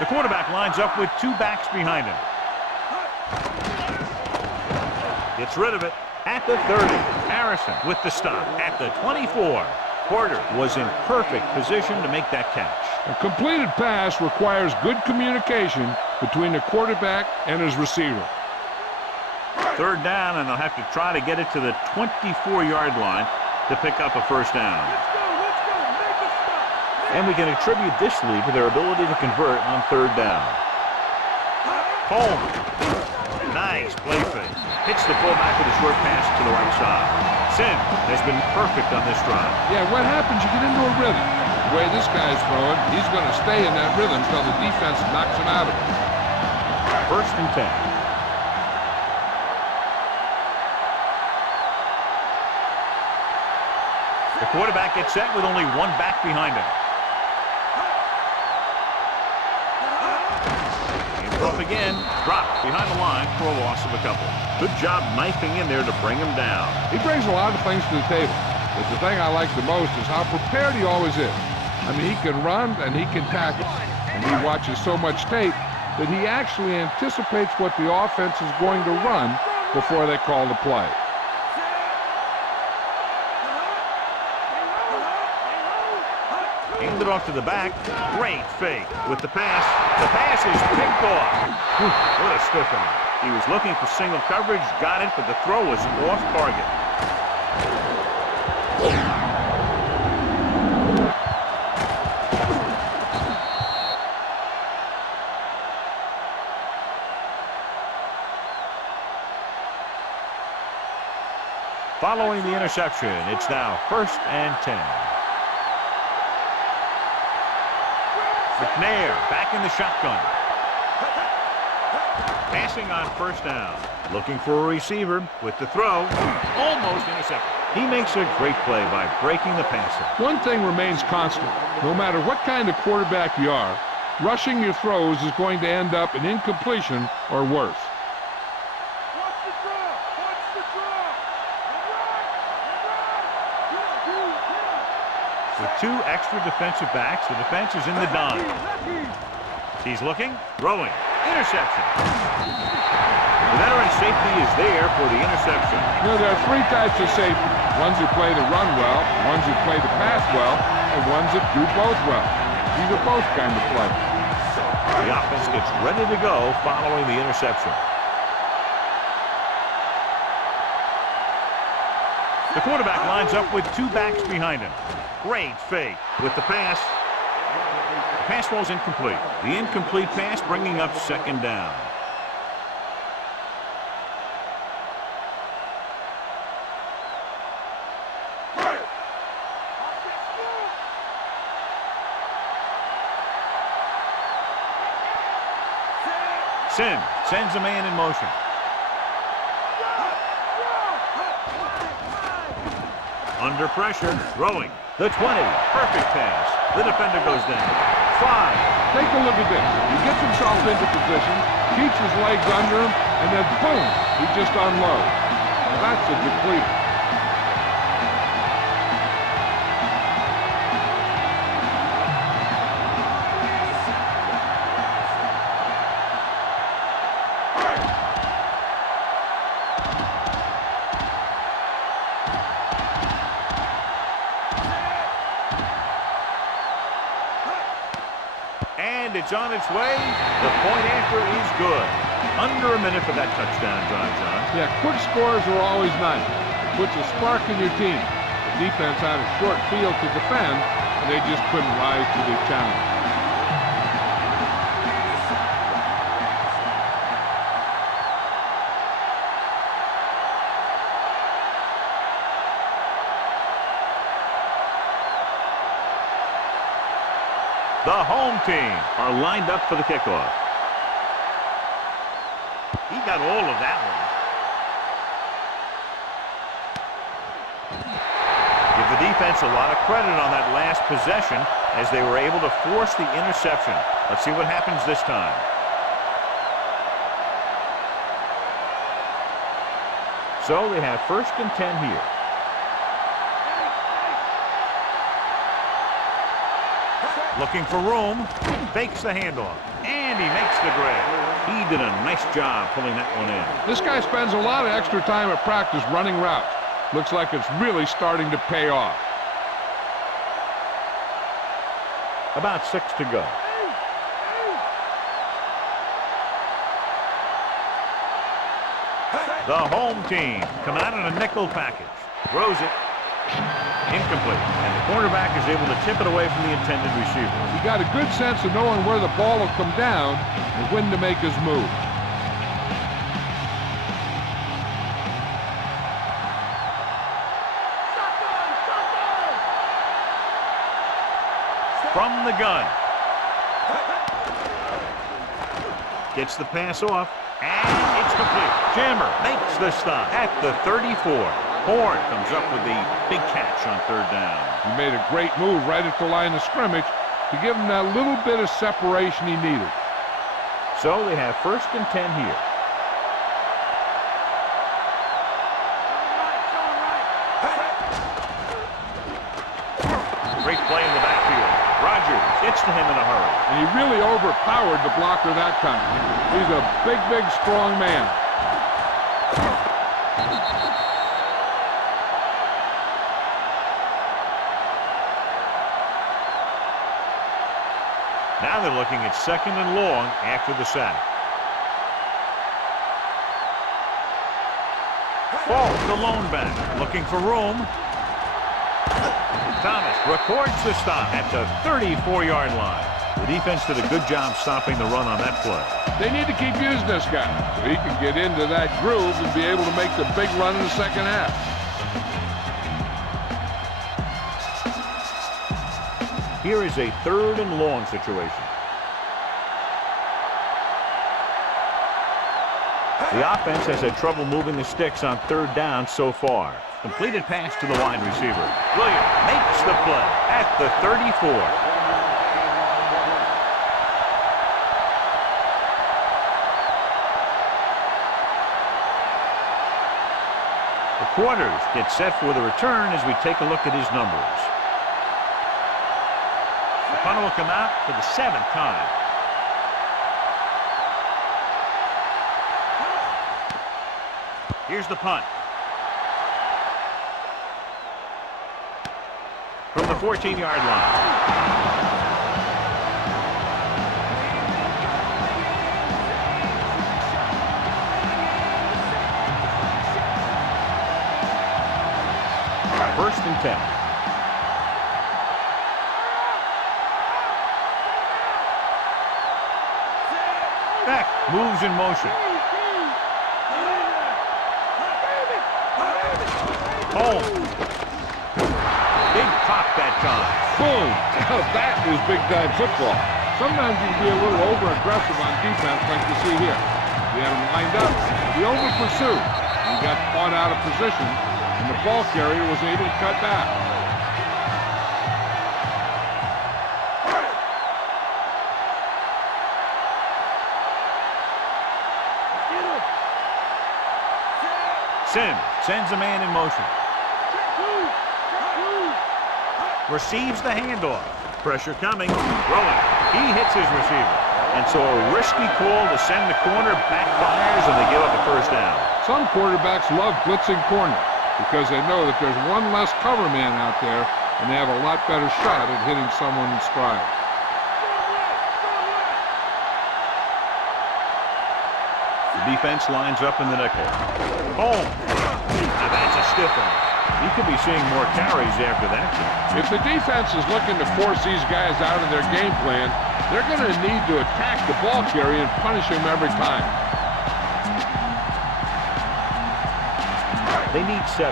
The quarterback lines up with 2 backs behind him. Gets rid of it at the 30. Harrison with the stop at the 24. Porter was in perfect position to make that catch. A completed pass requires good communication between the quarterback and his receiver. 3rd down, and they'll have to try to get it to the 24-yard line to pick up a 1st down. And we can attribute this lead to their ability to convert on 3rd down. Home. Nice play fake. Hits the fullback with a short pass to the right side. Sim has been perfect on this drive. Yeah, what happens, you get into a rhythm. The way this guy's throwing, he's going to stay in that rhythm until the defense knocks him out of it. 1st and 10. The quarterback gets set with only 1 back behind him. Up again, dropped behind the line for a loss of a couple. Good job knifing in there to bring him down. He brings a lot of things to the table, but the thing I like the most is how prepared he always is. I mean, he can run and he can tackle, and he watches so much tape that he actually anticipates what the offense is going to run before they call the play. Handed off to the back. Great fake with the pass. The pass is picked off. What a stiffener. He was looking for single coverage, got it, but the throw was off target. Following the interception, it's now 1st and 10. McNair back in the shotgun. Passing on 1st down. Looking for a receiver with the throw. Almost intercepted. He makes a great play by breaking the pass. One thing remains constant. No matter what kind of quarterback you are, rushing your throws is going to end up in incompletion or worse. With 2 extra defensive backs, the defense is in the dime. He's looking, throwing, interception. The veteran safety is there for the interception. You know, there are 3 types of safety. Ones who play the run well, ones who play the pass well, and ones that do both well. These are both kind of players. The offense gets ready to go following the interception. The quarterback lines up with 2 backs behind him. Great fake with the pass. The pass was incomplete. The incomplete pass bringing up 2nd down. Sim sends a man in motion. Under pressure, throwing. The 20, perfect pass. The defender goes down. 5. Take a look at this. He gets himself into position, keeps his legs under him, and then boom, he just unloads. Now that's a depleter. And it's on its way. The point after is good. Under a minute for that touchdown drive, John. Yeah, quick scores are always nice. It puts a spark in your team. The defense had a short field to defend, and they just couldn't rise to the challenge. The home team are lined up for the kickoff. He got all of that one. Give the defense a lot of credit on that last possession as they were able to force the interception. Let's see what happens this time. So they have 1st and 10 here. Looking for room, fakes the handoff, and he makes the grab. He did a nice job pulling that one in. This guy spends a lot of extra time at practice running routes. Looks like it's really starting to pay off. About 6 to go. The home team come out in a nickel package. Throws it. Incomplete. And the cornerback is able to tip it away from the intended receiver. He got a good sense of knowing where the ball will come down and when to make his move. From the gun. Gets the pass off. And it's complete. Jammer makes the stop at the 34. Horn comes up with the big catch on 3rd down. He made a great move right at the line of scrimmage to give him that little bit of separation he needed. So they have 1st and 10 here. Great play in the backfield. Rodgers gets to him in a hurry. And he really overpowered the blocker that time. He's a big, big, strong man. Now they're looking at 2nd and long after the sack. Ball, the lone back, looking for room. Thomas records the stop at the 34-yard line. The defense did a good job stopping the run on that play. They need to keep using this guy so he can get into that groove and be able to make the big run in the 2nd half. Here is a 3rd and long situation. The offense has had trouble moving the sticks on 3rd down so far. Completed pass to the wide receiver. Williams makes the play at the 34. The quarters get set for the return as we take a look at his numbers. The punter will come out for the 7th time. Here's the punt. From the 14-yard line. First and 10. Beck moves in motion. Home. Big pop that time. Boom! Now that is big-time football. Sometimes you can be a little over-aggressive on defense like you see here. He had him lined up. He over-pursued. He got caught out of position, and the ball carrier was able to cut back. Sims sends a man in motion. Receives the handoff. Pressure coming. Throwing. He hits his receiver. And so a risky call to send the corner backfires, and they give up a 1st down. Some quarterbacks love blitzing corner because they know that there's one less cover man out there, and they have a lot better shot at hitting someone in stride. The defense lines up in the nickel. Home. Now that's a stiff one. He could be seeing more carries after that. If the defense is looking to force these guys out of their game plan, they're going to need to attack the ball carrier and punish him every time. They need 7.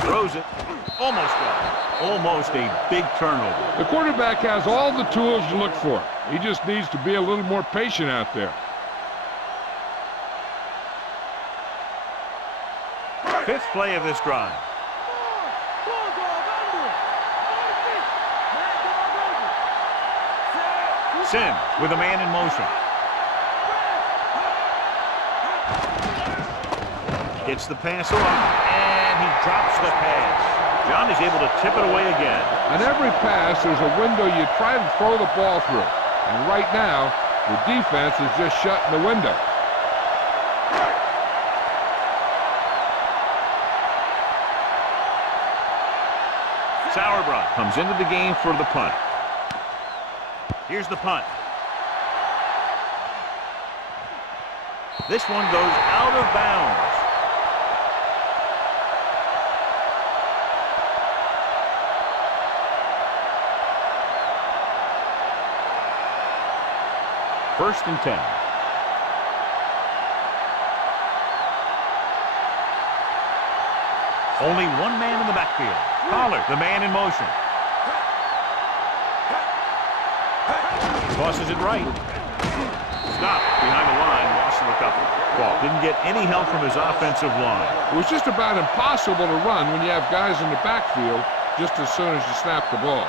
Throws it. Almost got it. Almost a big turnover. The quarterback has all the tools you look for. He just needs to be a little more patient out there. Fifth play of this drive. Sims with a man in motion. Gets the pass off, and he drops the pass. John is able to tip it away again. On every pass, there's a window you try to throw the ball through. And right now, the defense is just shutting the window. Sauerbrunn comes into the game for the punt. Here's the punt. This one goes out of bounds. First and 10. Only one man in the backfield. Pollard, the man in motion. Tosses it right. Stop behind the line, loss of a couple. Ball didn't get any help from his offensive line. It was just about impossible to run when you have guys in the backfield just as soon as you snap the ball.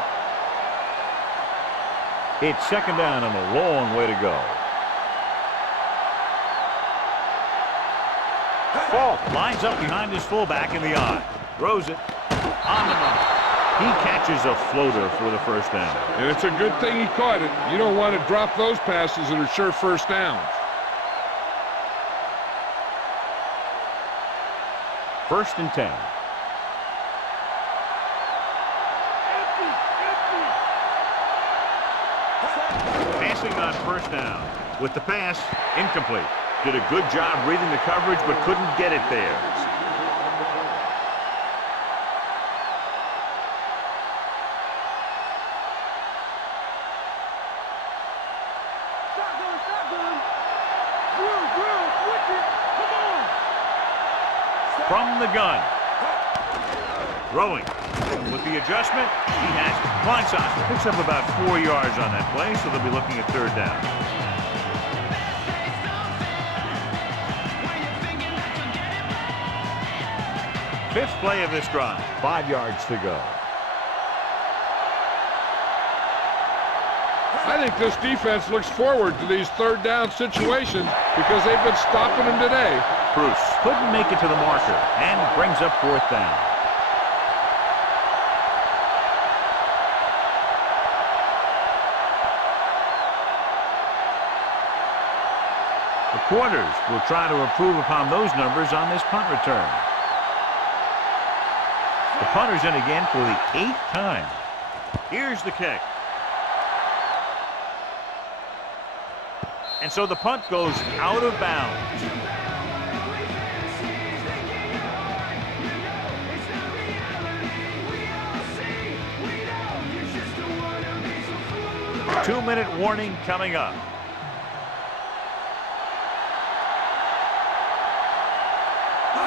It's second down and a long way to go. Falk lines up behind his fullback in the eye. Throws it on the money. He catches a floater for the first down. And it's a good thing he caught it. You don't want to drop those passes that are sure first downs. First and 10. Passing on first down. With the pass, incomplete. Did a good job reading the coverage, but couldn't get it there. From the gun. Throwing. With the adjustment, he has it. Kleinsasser picks up about 4 yards on that play, so they'll be looking at third down. Fifth play of this drive. 5 yards to go. I think this defense looks forward to these third down situations because they've been stopping them today. Bruce couldn't make it to the marker and brings up fourth down. The Quarters will try to improve upon those numbers on this punt return. The punter's in again for the 8th time. Here's the kick. And so the punt goes out of bounds. Two-minute warning coming up.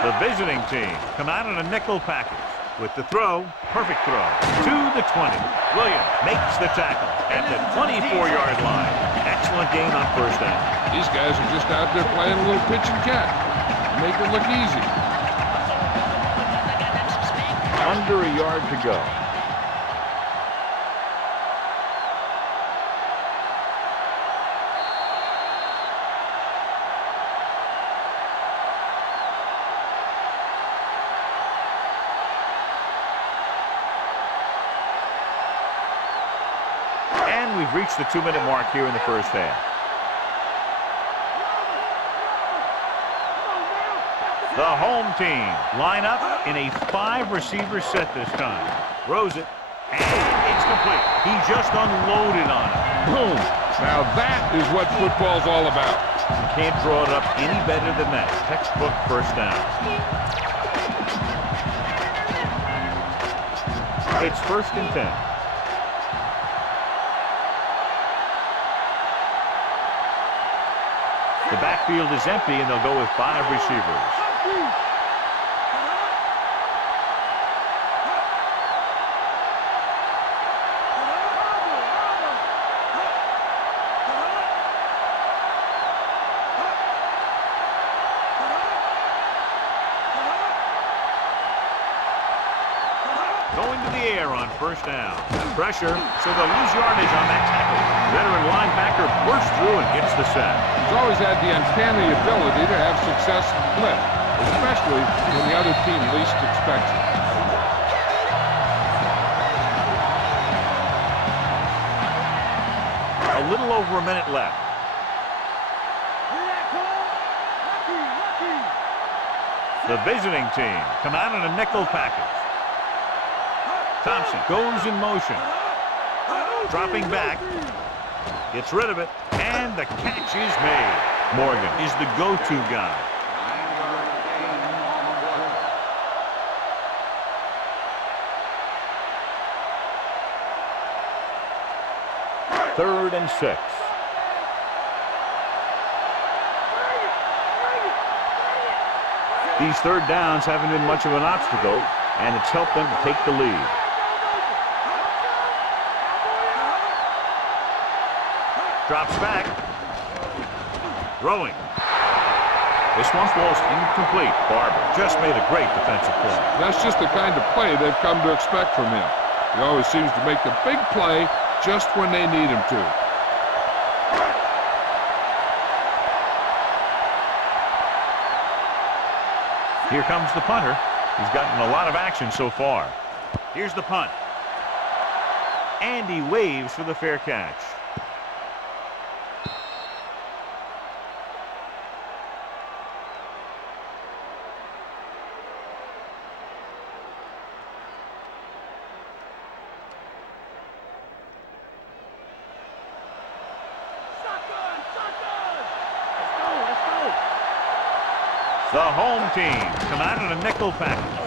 The visiting team come out in a nickel package. With the throw, perfect throw, to the 20. Williams makes the tackle at the 24-yard line. Excellent gain on first down. These guys are just out there playing a little pitch and catch. Make it look easy. Under a yard to go. We've reached the 2-minute mark here in the first half. The home team line up in a 5-receiver set this time. Throws it, and it's complete. He just unloaded on it. Boom. Now that is what football's all about. You can't draw it up any better than that. Textbook first down. It's first and 10. The backfield is empty, and they'll go with 5 receivers. Going to the air on first down. Pressure, so they'll lose yardage on that tackle. Veteran linebacker bursts through and gets the sack. He's always had the uncanny ability to have success in blitz, especially when the other team least expects it. A little over a minute left. The visiting team come out in a nickel package. Thompson goes in motion. Dropping back. Gets rid of it. And the catch is made. Morgan is the go-to guy. Third and 6. These third downs haven't been much of an obstacle, and it's helped them to take the lead. Drops back. Throwing. This one falls incomplete. Barber just made a great defensive play. That's just the kind of play they've come to expect from him. He always seems to make the big play just when they need him to. Here comes the punter. He's gotten a lot of action so far. Here's the punt. And he waves for the fair catch. The home team come out in a nickel package.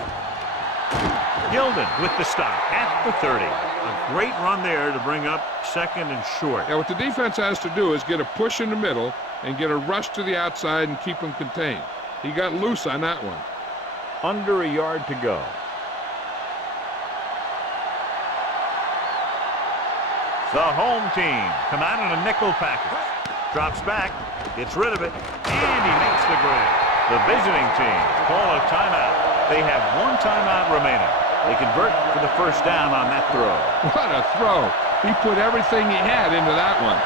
Gilden with the stop at the 30. A great run there to bring up second and short. Yeah, what the defense has to do is get a push in the middle and get a rush to the outside and keep them contained. He got loose on that one. Under a yard to go. The home team come out in a nickel package. Drops back, gets rid of it, and he makes the grab. The visiting team call a timeout. They have one timeout remaining. They convert for the first down on that throw. What a throw. He put everything he had into that one.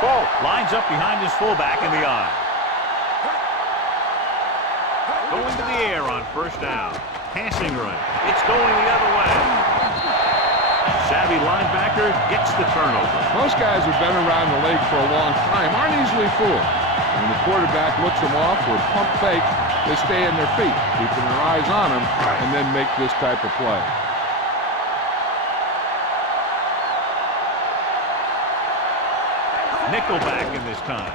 Folk lines up behind his fullback in the eye. Going to the air on first down. Passing run. It's going the other way. Savvy linebacker gets the turnover. Most guys who've been around the league for a long time aren't easily fooled. When the quarterback looks them off or pump fakes, they stay in their feet, keeping their eyes on them, and then make this type of play. Nickelback in this time.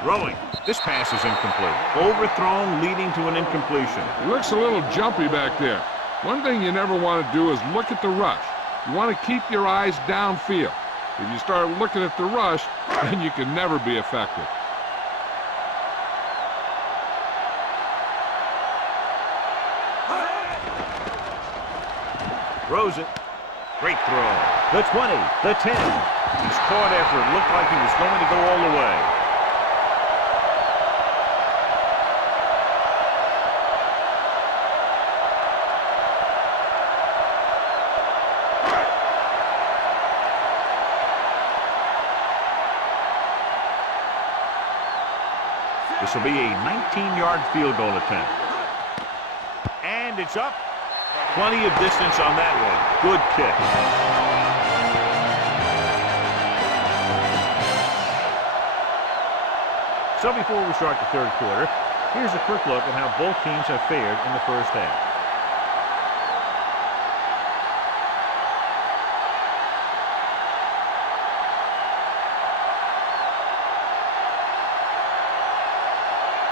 Throwing. This pass is incomplete. Overthrown, leading to an incompletion. It looks a little jumpy back there. One thing you never want to do is look at the rush. You want to keep your eyes downfield. If you start looking at the rush, then you can never be effective. Throws it. Great throw. The 20, the 10. He's caught after it looked like he was going to go all the way. This will be a 19-yard field goal attempt. And it's up. Plenty of distance on that one. Good kick. So before we start the third quarter, here's a quick look at how both teams have fared in the first half.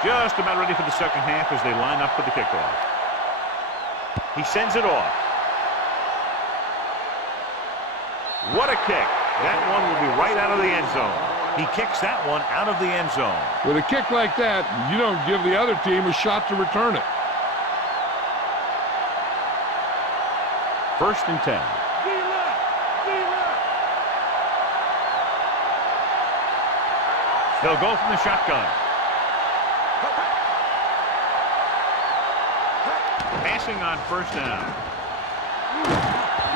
Just about ready for the second half as they line up for the kickoff. He sends it off. What a kick. That one will be right out of the end zone. He kicks that one out of the end zone. With a kick like that, you don't give the other team a shot to return it. First and 10. They'll go from the shotgun. Passing on first down.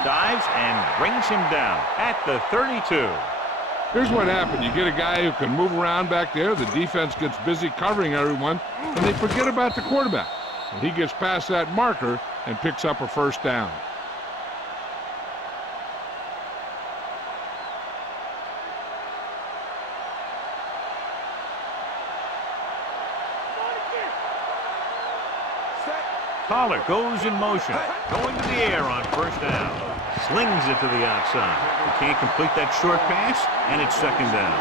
Dives and brings him down at the 32. Here's what happened. You get a guy who can move around back there. The defense gets busy covering everyone, and they forget about the quarterback. And he gets past that marker and picks up a first down. Pollard goes in motion, going to the air on first down. Slings it to the outside. He can't complete that short pass, and it's second down.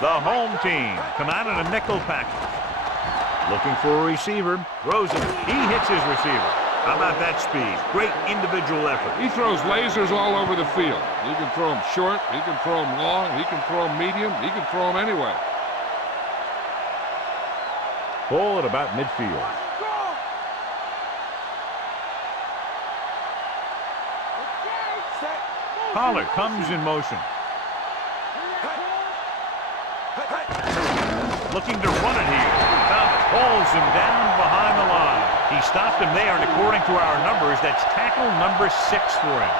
The home team come out in a nickel package. Looking for a receiver, throws it. He hits his receiver. How about that speed? Great individual effort. He throws lasers all over the field. He can throw them short, he can throw them long, he can throw them medium, he can throw them anyway. Ball at about midfield. Pollard comes in motion. Looking to run it here. Thomas holds him down behind the line. He stopped him there, and according to our numbers, that's tackle number 6 for him.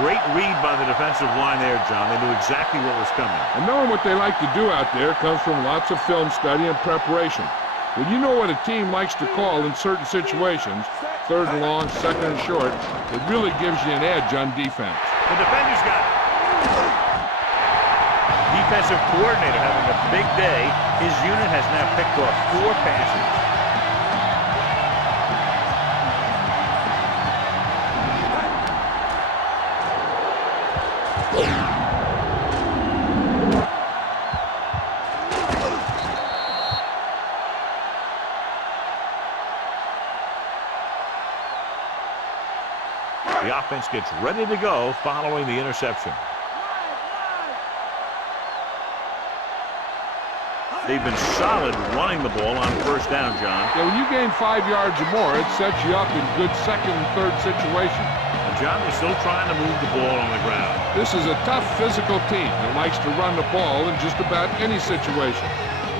Great read by the defensive line there, John. They knew exactly what was coming. And knowing what they like to do out there comes from lots of film study and preparation. When you know what a team likes to call in certain situations, third and long, second and short, it really gives you an edge on defense. The defender's got it. Defensive coordinator having a big day. His unit has now picked off 4 passes. The offense gets ready to go following the interception. They've been solid running the ball on first down, John. Yeah, when you gain 5 yards or more, it sets you up in good second and third situations. And John, they're still trying to move the ball on the ground. This is a tough physical team that likes to run the ball in just about any situation.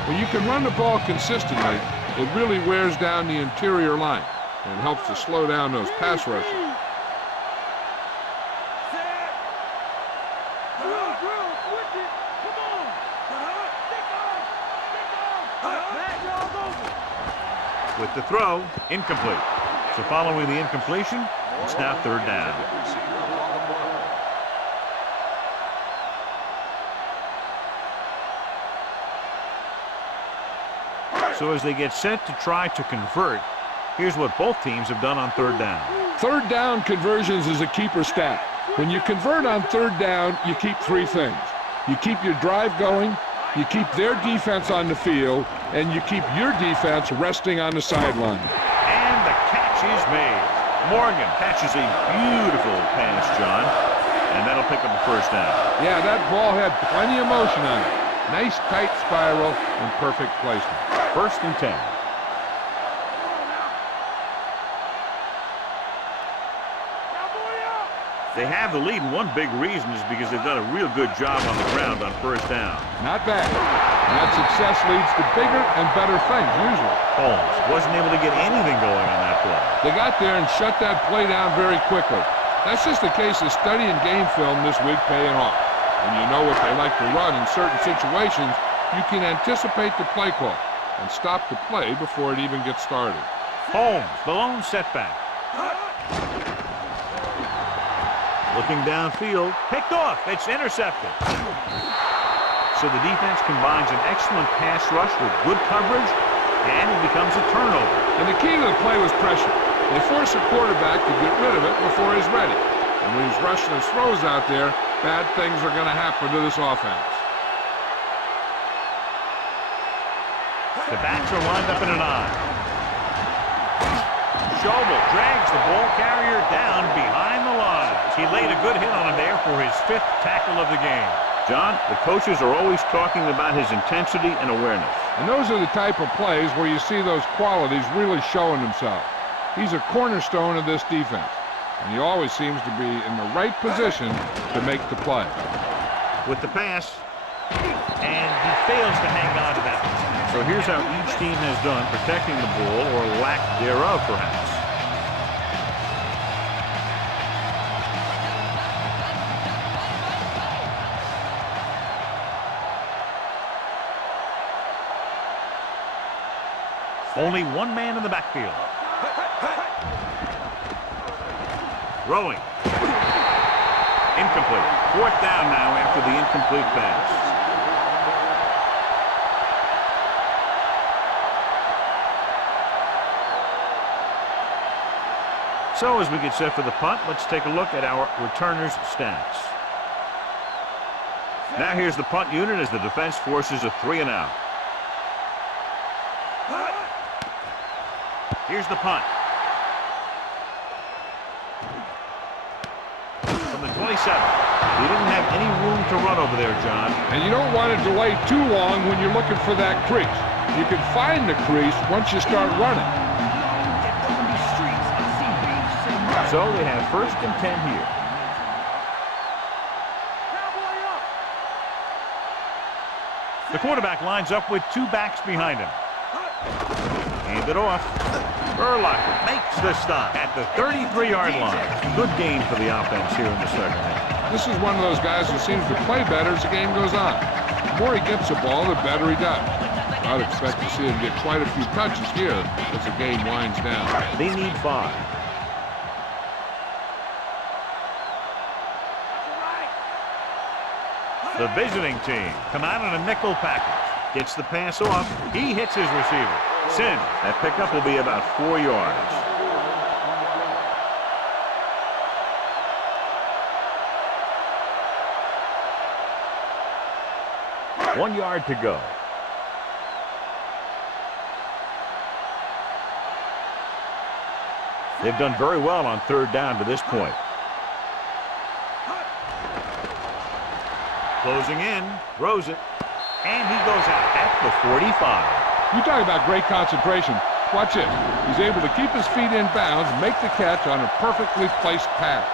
When you can run the ball consistently, it really wears down the interior line and helps to slow down those pass rushers. With the throw, incomplete. So following the incompletion, it's now third down. So as they get set to try to convert, here's what both teams have done on third down. Third down conversions is a keeper stat. When you convert on third down, you keep 3 things. You keep your drive going, you keep their defense on the field, and you keep your defense resting on the sideline. And the catch is made. Morgan catches a beautiful pass, John, and that'll pick up a first down. Yeah, that ball had plenty of motion on it. Nice tight spiral and perfect placement. First and 10. They have the lead, and one big reason is because they've done a real good job on the ground on first down. Not bad. And that success leads to bigger and better things, usually. Holmes wasn't able to get anything going on that play. They got there and shut that play down very quickly. That's just a case of studying game film this week paying off. When you know what they like to run in certain situations, you can anticipate the play call and stop the play before it even gets started. Holmes, the lone setback. Looking downfield, picked off. It's intercepted. So the defense combines an excellent pass rush with good coverage, and it becomes a turnover. And the key to the play was pressure. They force the quarterback to get rid of it before he's ready. And when he's rushing his throws out there, bad things are going to happen to this offense. The backs are lined up in an I. Schobel drags the ball carrier down behind the line. He laid a good hit on him there for his 5th tackle of the game. John, the coaches are always talking about his intensity and awareness. And those are the type of plays where you see those qualities really showing themselves. He's a cornerstone of this defense, and he always seems to be in the right position to make the play. With the pass, and he fails to hang on to that. So here's how each team has done protecting the ball, or lack thereof, perhaps. Only one man in the backfield. Throwing. Incomplete. 4th down now after the incomplete pass. So as we get set for the punt, let's take a look at our returners' stats. Now here's the punt unit as the defense forces a 3-and-out. Here's the punt. From the 27. He didn't have any room to run over there, John. And you don't want to delay too long when you're looking for that crease. You can find the crease once you start running. So they have 1st and 10 here. The quarterback lines up with 2 backs behind him. Hand it off. Urlacher makes the stop at the 33-yard line. Good gain for the offense here in the second half. This is one of those guys who seems to play better as the game goes on. The more he gets the ball, the better he does. I'd expect to see him get quite a few touches here as the game winds down. They need 5. The visiting team come out in a nickel package. Gets the pass off. He hits his receiver. Sin. That pickup will be about 4 yards. One yard to go. They've done very well on 3rd down to this point. Closing in, throws it, and he goes out at the 45. You talk about great concentration. Watch this. He's able to keep his feet in bounds, make the catch on a perfectly placed pass.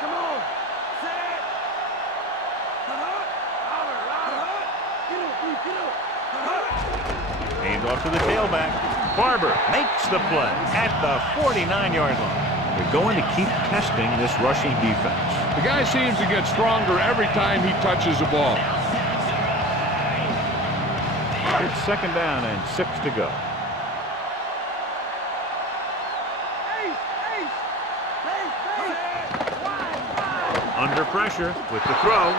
Come on. Hand off to the tailback. Barber makes the play at the 49-yard line. They're going to keep testing this rushing defense. The guy seems to get stronger every time he touches the ball. It's 2nd down and 6 to go. Under pressure with the throw.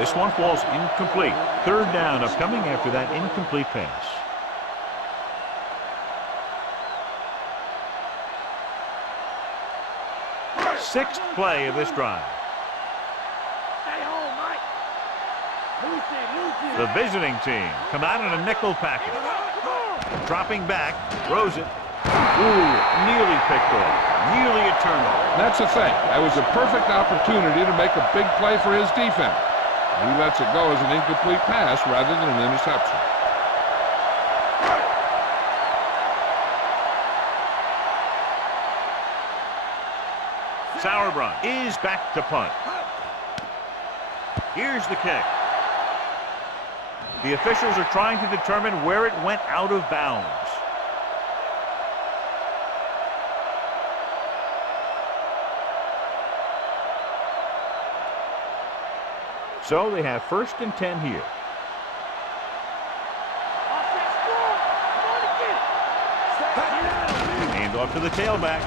This one falls incomplete. 3rd down upcoming after that incomplete pass. Sixth play of this drive. The visiting team come out in a nickel package. Dropping back, throws it. Ooh, nearly picked off. Nearly a turnover. That's the thing. That was a perfect opportunity to make a big play for his defense. He lets it go as an incomplete pass rather than an interception. Sauerbrunn is back to punt. Here's the kick. The officials are trying to determine where it went out of bounds. So they have 1st and 10 here. Hand off to the tailback.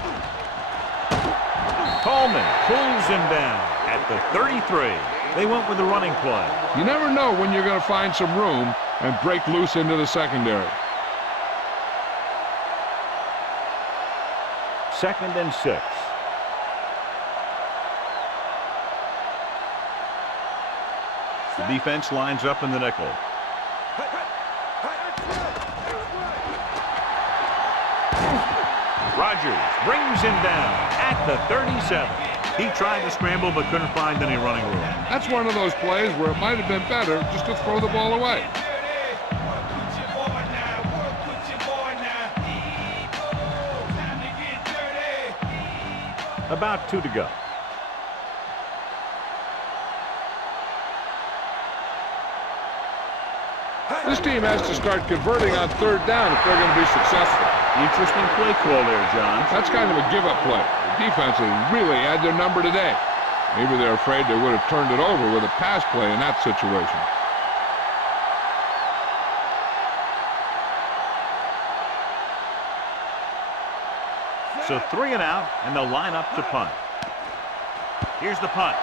Coleman pulls him down at the 33. They went with the running play. You never know when you're going to find some room and break loose into the secondary. 2nd and 6. The defense lines up in the nickel. Rodgers brings him down at the 37. He tried to scramble but couldn't find any running room. That's one of those plays where it might have been better just to throw the ball away. About 2 to go. This team has to start converting on third down if they're going to be successful. Interesting play call there, John. That's kind of a give-up play. The defense has really had their number today. Maybe they're afraid they would have turned it over with a pass play in that situation. So 3 and out, and they'll line up to punt. Here's the punt.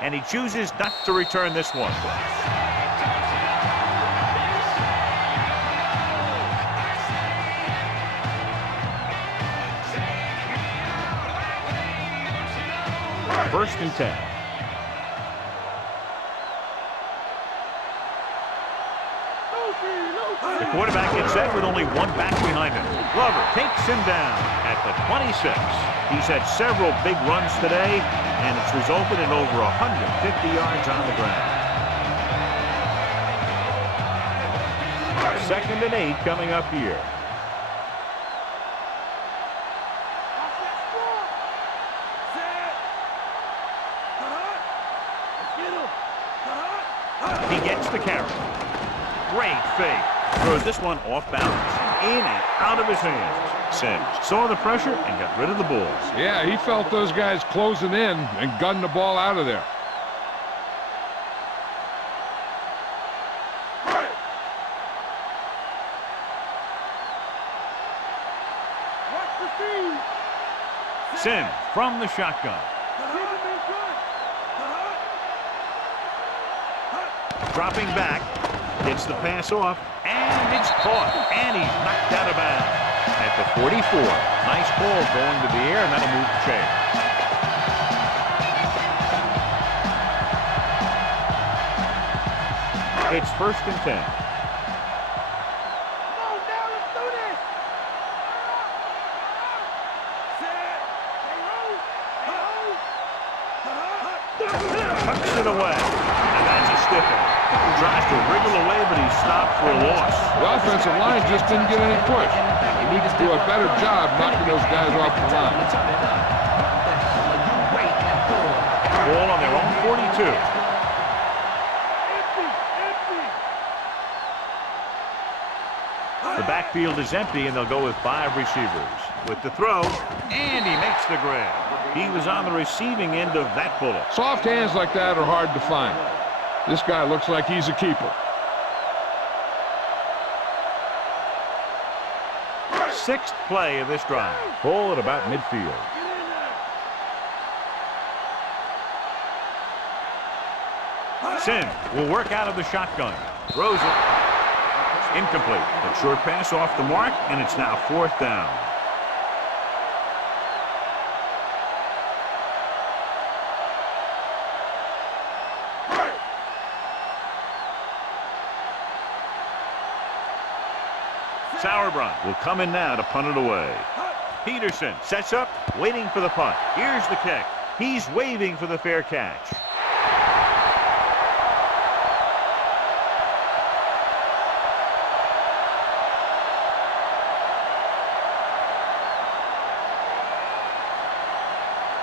And he chooses not to return this one. First and 10. The quarterback gets set with only one back behind him. Glover takes him down at the 26. He's had several big runs today, and it's resulted in over 150 yards on the ground. 2nd and 8 coming up here. He gets the carry. Great fake. Throws this one off balance. In and out of his hands. Sims saw the pressure and got rid of the ball. Yeah, he felt those guys closing in and gunned the ball out of there. Sims from the shotgun. Dropping back, gets the pass off, and it's caught, and he's knocked out of bounds at the 44. Nice ball going to the air, and that'll move the chain. It's 1st and 10. Tucks it away, and that's a stiffer. He tries to wriggle away, but he's stopped for a loss. The offensive line just didn't get any push. They need to do a better job knocking those guys off the line. Ball on their own 42. The backfield is empty, and they'll go with 5 receivers. With the throw, and he makes the grab. He was on the receiving end of that bullet. Soft hands like that are hard to find. This guy looks like he's a keeper. 6th play of this drive. Ball at about midfield. Sims will work out of the shotgun. Throws it. Incomplete. A short pass off the mark, and it's now 4th down. Sauerbrunn will come in now to punt it away. Peterson sets up, waiting for the punt. Here's the kick. He's waving for the fair catch.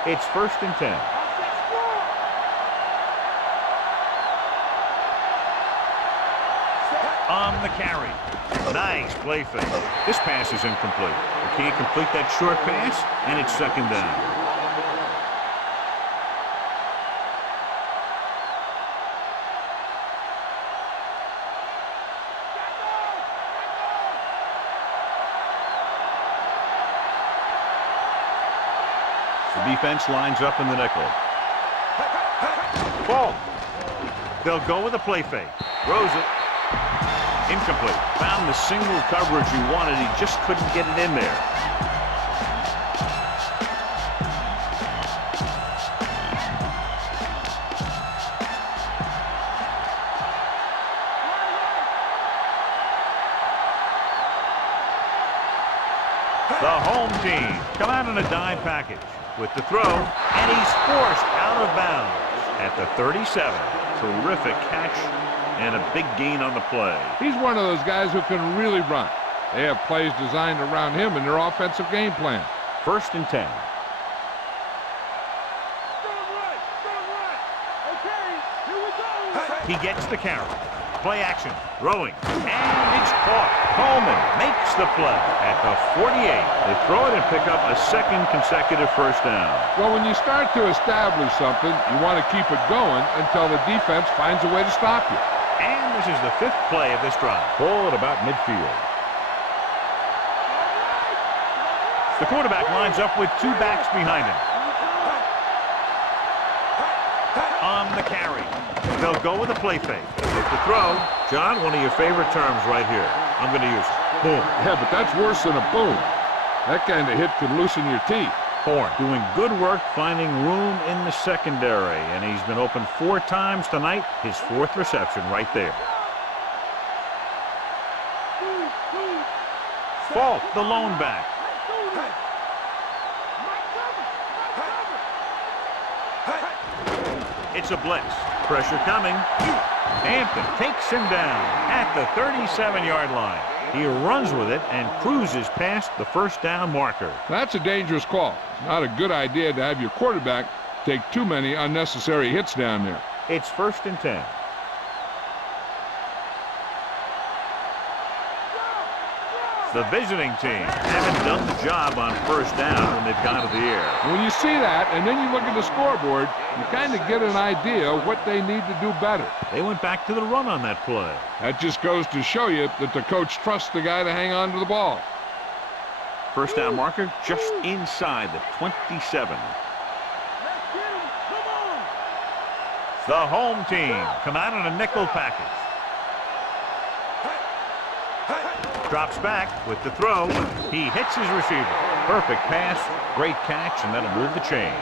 It's 1st and 10. On the carry. Nice play fake. This pass is incomplete. They can't complete that short pass, and it's 2nd down. The defense lines up in the nickel. Ball. They'll go with a play fake. Throws it. Incomplete. Found the single coverage he wanted. He just couldn't get it in there. The home team come out in a dime package with the throw, and he's forced out of bounds at the 37. Terrific catch and a big gain on the play. He's one of those guys who can really run. They have plays designed around him in their offensive game plan. 1st and 10. He gets the carry. Play action. Throwing. And it's caught. Coleman makes the play at the 48. They throw it and pick up a 2nd consecutive first down. Well, when you start to establish something, you want to keep it going until the defense finds a way to stop you. And this is the 5th play of this drive. Ball at about midfield. The quarterback lines up with 2 backs behind him. On the carry. They'll go with a play fake. With the throw, John, one of your favorite terms right here. I'm going to use it. Boom. Yeah, but that's worse than a boom. That kind of hit could loosen your teeth. Horn doing good work finding room in the secondary, and he's been open 4 times tonight. His 4th reception right there. Falk, the lone back. It's a blitz. Pressure coming. Hampton takes him down at the 37-yard line. He runs with it and cruises past the first down marker. That's a dangerous call. It's not a good idea to have your quarterback take too many unnecessary hits down there. It's 1st and 10. The visiting team haven't done the job on first down when they've gone to the air. When you see that and then you look at the scoreboard, you kind of get an idea of what they need to do better. They went back to the run on that play. That just goes to show you that the coach trusts the guy to hang on to the ball. First down marker just inside the 27. The home team come out in a nickel package. Drops back with the throw. He hits his receiver. Perfect pass, great catch, and that'll move the chains.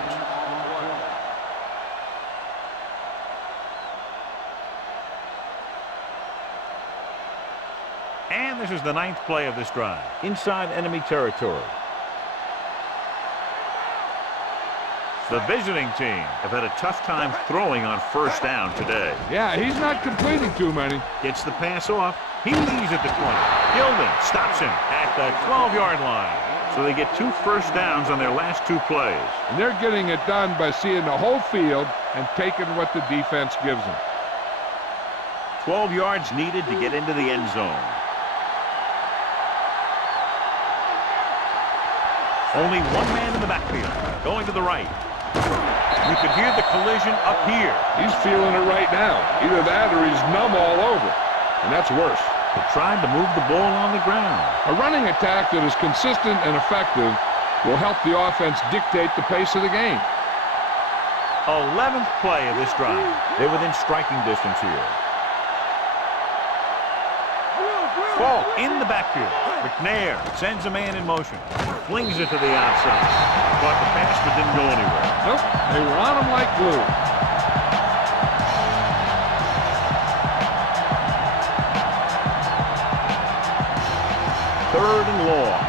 And this is the 9th play of this drive. Inside enemy territory. The visiting team have had a tough time throwing on first down today. Yeah, he's not completing too many. Gets the pass off. He's at the 20. Gilden stops him at the 12-yard line. So they get 2 first downs on their last 2 plays. And they're getting it done by seeing the whole field and taking what the defense gives them. 12 yards needed to get into the end zone. Only 1 man in the backfield. Going to the right. You can hear the collision up here. He's feeling it right now. Either that or he's numb all over. And that's worse. They tried to move the ball on the ground. A running attack that is consistent and effective will help the offense dictate the pace of the game. 11th play of this drive. They're within striking distance here. Falk in the backfield. McNair sends a man in motion. Flings it to the outside. Caught the pass but didn't go anywhere. Nope, they were on him like glue. Third and long.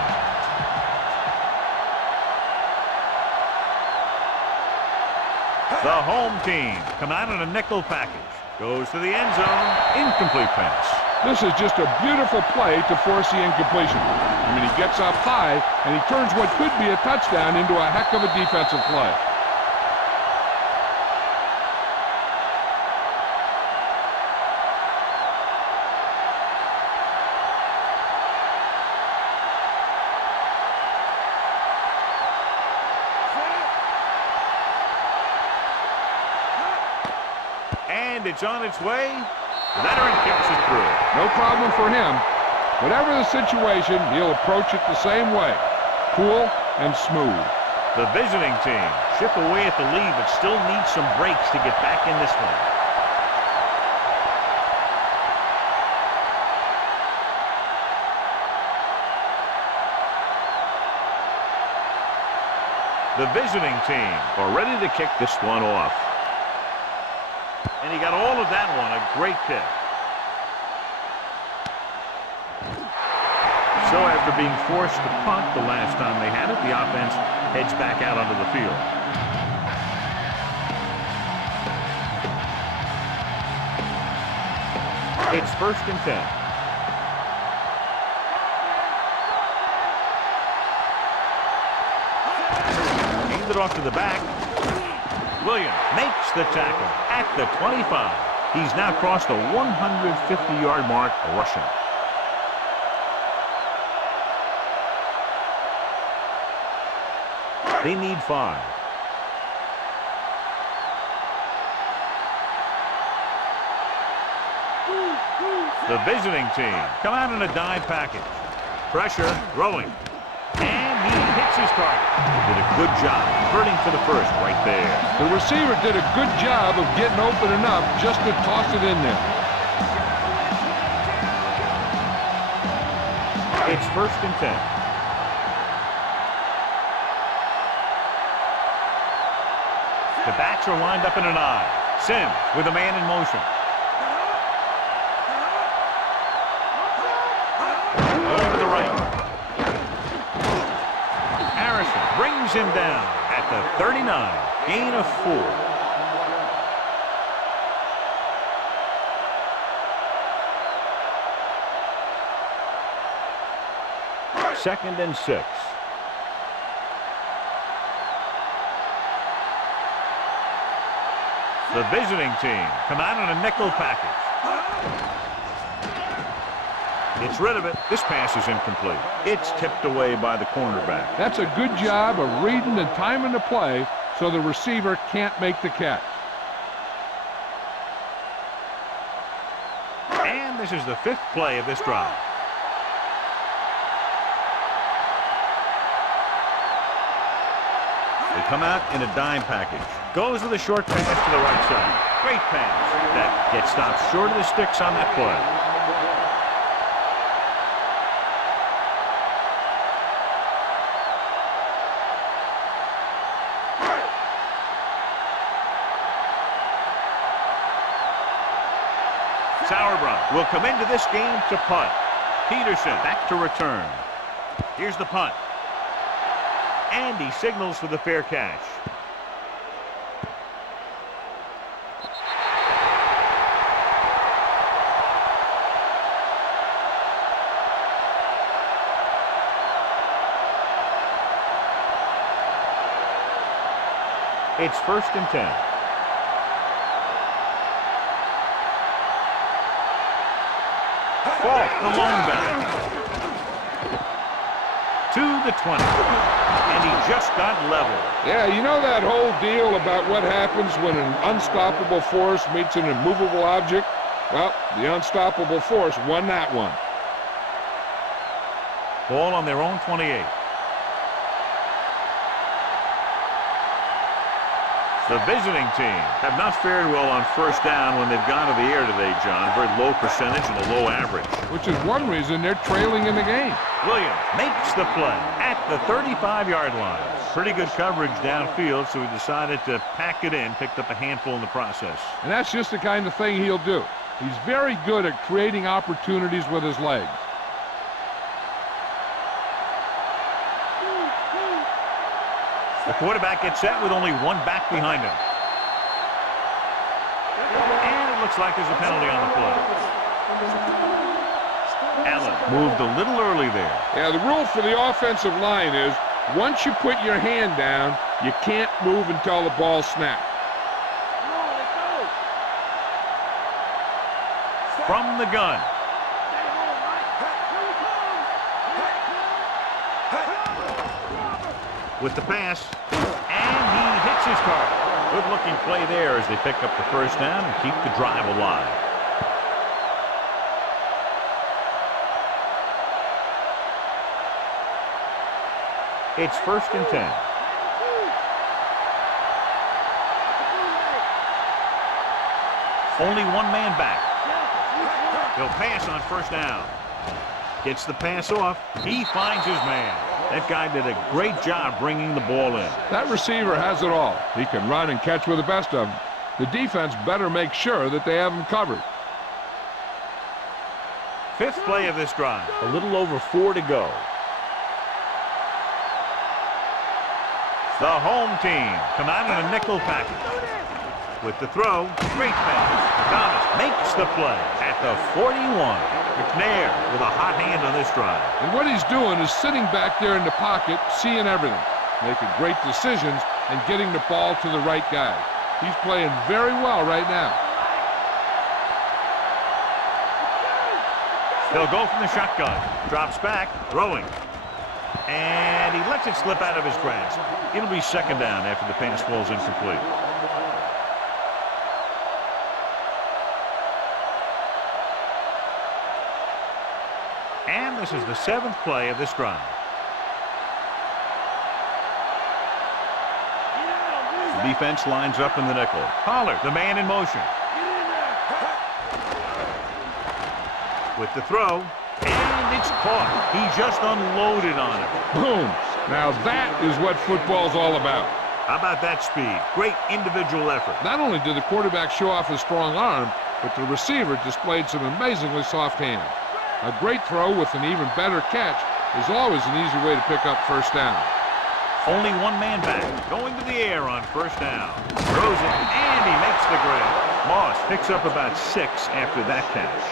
The home team come out in a nickel package. Goes to the end zone. Incomplete pass. This is just a beautiful play to force the incompletion. I mean, he gets up high, and he turns what could be a touchdown into a heck of a defensive play. And it's on its way. The veteran kicks it through. No problem for him. Whatever the situation, he'll approach it the same way. Cool and smooth. The visiting team chip away at the lead, but still needs some breaks to get back in this one. The visiting team are ready to kick this one off. And he got all of that one, a great kick. So after being forced to punt the last time they had it, the offense heads back out onto the field. It's 1st and 10. Hands it off to the back. Williams makes the tackle at the 25. He's now crossed the 150-yard mark rushing. They need 5. The visiting team come out in a dime package. Pressure, throwing. And he hits his target. Did a good job converting for the first right there. The receiver did a good job of getting open enough just to toss it in there. It's 1st and 10. The backs are lined up in an I. Sims with a man in motion. Over to the right. Harrison brings him down at the 39. Gain of 4. Second and 6. The visiting team come out in a nickel package. Gets rid of it. This pass is incomplete. It's tipped away by the cornerback. That's a good job of reading and timing the play so the receiver can't make the catch. And this is the 5th play of this drive. They come out in a dime package. Goes with a short pass to the right side. Great pass. That gets stopped short of the sticks on that play. Sauerbrunn will come into this game to punt. Peterson back to return. Here's the punt. And he signals for the fair catch. It's 1st and 10. Falk, the lone back. To the 20. And he just got level. Yeah, you know that whole deal about what happens when an unstoppable force meets an immovable object? Well, the unstoppable force won that one. Ball on their own 28. The visiting team have not fared well on 1st down when they've gone to the air today, John. Very low percentage and a low average. Which is one reason they're trailing in the game. Williams makes the play at the 35-yard line. Pretty good coverage downfield, so he decided to pack it in, picked up a handful in the process. And that's just the kind of thing he'll do. He's very good at creating opportunities with his legs. The quarterback gets set with only one back behind him. And it looks like there's a penalty on the play. Allen moved a little early there. Yeah, the rule for the offensive line is once you put your hand down, you can't move until the ball snaps. From the gun. With the pass, and he hits his target. Good-looking play there as they pick up the 1st down and keep the drive alive. It's 1st and 10. Only one man back. He'll pass on 1st down. Gets the pass off. He finds his man. That guy did a great job bringing the ball in. That receiver has it all. He can run and catch with the best of them. The defense better make sure that they have him covered. Fifth play of this drive. A little over 4 to go. The home team come out in a nickel package. With the throw, great pass. Thomas makes the play at the 41. McNair with a hot hand on this drive. And what he's doing is sitting back there in the pocket, seeing everything, making great decisions, and getting the ball to the right guy. He's playing very well right now. They'll go from the shotgun. Drops back, throwing. And he lets it slip out of his grasp. It'll be second down after the pass falls incomplete. And this is the 7th play of this drive. The defense lines up in the nickel. Pollard, the man in motion. With the throw, and it's caught. He just unloaded on it. Boom. Now that is what football's all about. How about that speed? Great individual effort. Not only did the quarterback show off his strong arm, but the receiver displayed some amazingly soft hands. A great throw with an even better catch is always an easy way to pick up first down. Only one man back, going to the air on first down. Throws it, and he makes the grab. Moss picks up about 6 after that catch.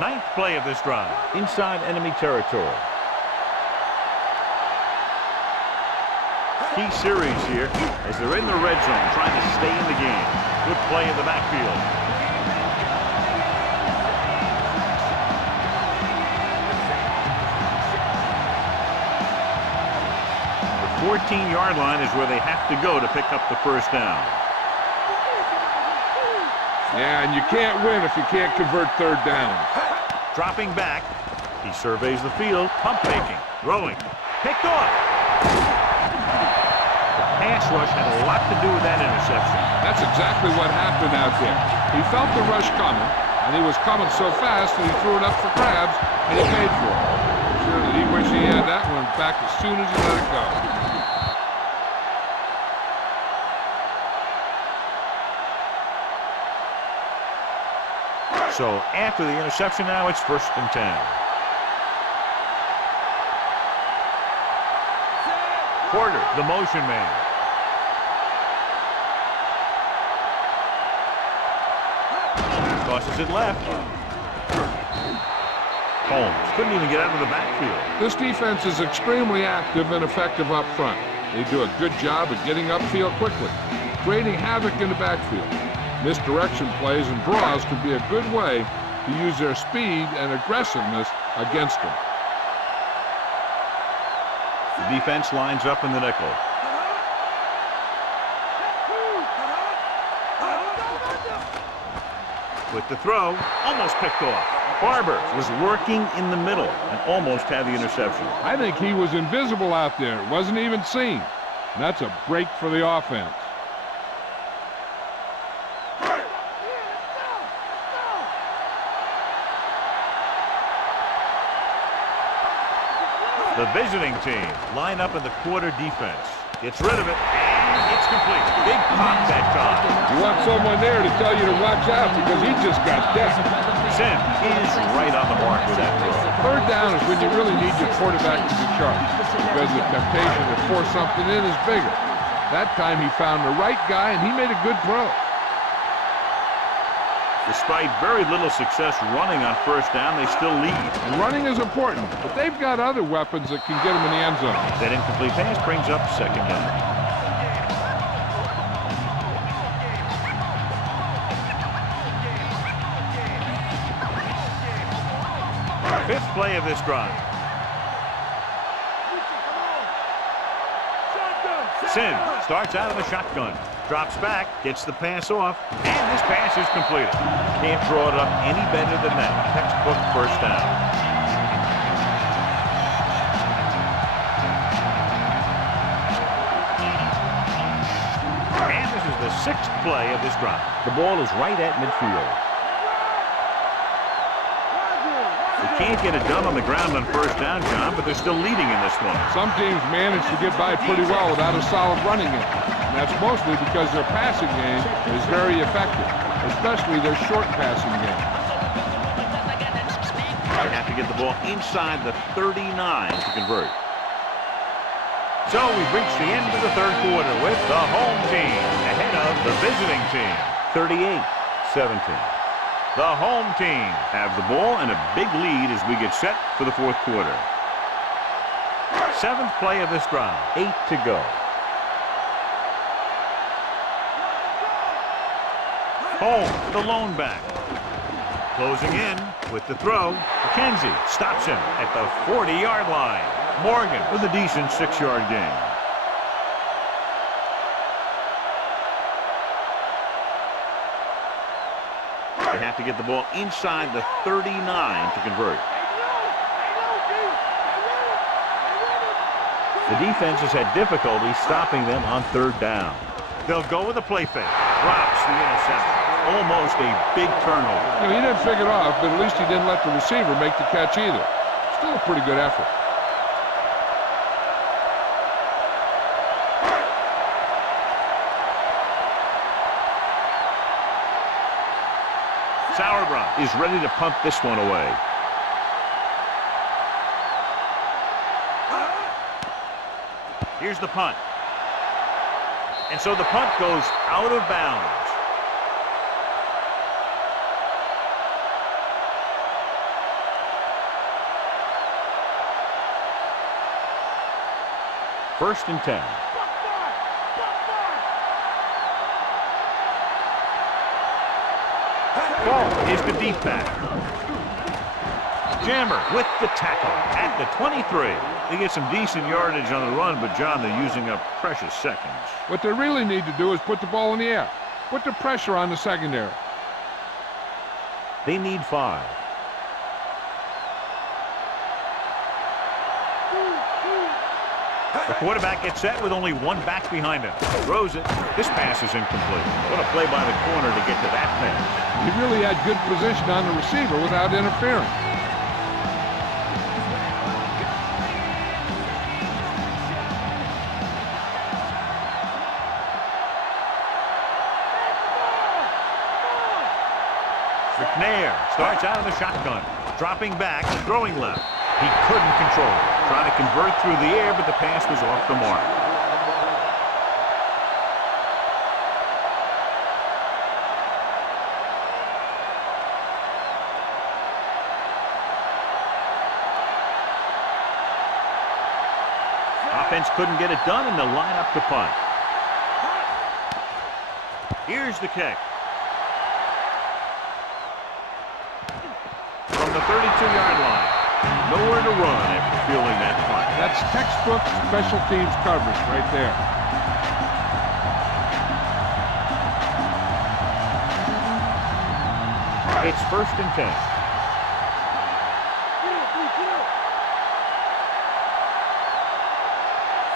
Ninth play of this drive, inside enemy territory. Key series here as they're in the red zone trying to stay in the game. Good play in the backfield. The 14-yard line is where they have to go to pick up the first down. Yeah, and you can't win if you can't convert third downs. Dropping back, he surveys the field, pump faking, throwing, picked off. The pass rush had a lot to do with that interception. That's exactly what happened out there. He felt the rush coming, and he was coming so fast that he threw it up for grabs, and he paid for it. I'm sure that he wished he had that one back as soon as he let it go. So after the interception now, it's 1st and 10. Porter, the motion man. Tosses it left. Holmes couldn't even get out of the backfield. This defense is extremely active and effective up front. They do a good job of getting upfield quickly, creating havoc in the backfield. Misdirection plays and draws can be a good way to use their speed and aggressiveness against them. The defense lines up in the nickel. With the throw, almost picked off. Barber was working in the middle and almost had the interception. I think he was invisible out there. Wasn't even seen. And that's a break for the offense. The visiting team line up in the quarter defense. Gets rid of it, and it's complete. Big pop that time. You want someone there to tell you to watch out because he just got dead. Sim is right on the mark with that throw. Third down is when you really need your quarterback to be sharp because the temptation to force something in is bigger. That time he found the right guy, and he made a good throw. Despite very little success running on first down, they still lead. And running is important, but they've got other weapons that can get them in the end zone. That incomplete pass brings up second down. Fifth play of this drive. Sin starts out of the shotgun. Drops back, gets the pass off, and this pass is completed. Can't draw it up any better than that. Textbook first down. And this is the 6th play of this drive. The ball is right at midfield. They can't get it done on the ground on first down, John, but they're still leading in this one. Some teams manage to get by pretty well without a solid running game. And that's mostly because their passing game is very effective, especially their short passing game. They have to get the ball inside the 39 to convert. So we've reached the end of the third quarter with the home team ahead of the visiting team, 38-17. The home team have the ball and a big lead as we get set for the fourth quarter. Seventh play of this drive, 8 to go. Home, the lone back. Closing in with the throw. McKenzie stops him at the 40-yard line. Morgan with a decent 6-yard gain. They have to get the ball inside the 39 to convert. The defense has had difficulty stopping them on third down. They'll go with a play fake. Drops the interception. Almost a big turnover. You know, he didn't pick it off, but at least he didn't let the receiver make the catch either. Still a pretty good effort. Sauerbrunn is ready to punt this one away. Here's the punt. And so the punt goes out of bounds. First and 10. Ball is the deep back. Jammer with the tackle at the 23. They get some decent yardage on the run, but, John, they're using up precious seconds. What they really need to do is put the ball in the air. Put the pressure on the secondary. They need 5. The quarterback gets set with only one back behind him. Throws it. This pass is incomplete. What a play by the corner to get to that pass. He really had good position on the receiver without interfering. McNair starts out of the shotgun. Dropping back, throwing left. He couldn't control it. Trying to convert through the air, but the pass was off the mark. Offense couldn't get it done, and they'll line up to punt. Here's the kick. From the 32-yard line. Nowhere to run after fielding that punt. That's textbook special teams coverage right there. It's first and 10.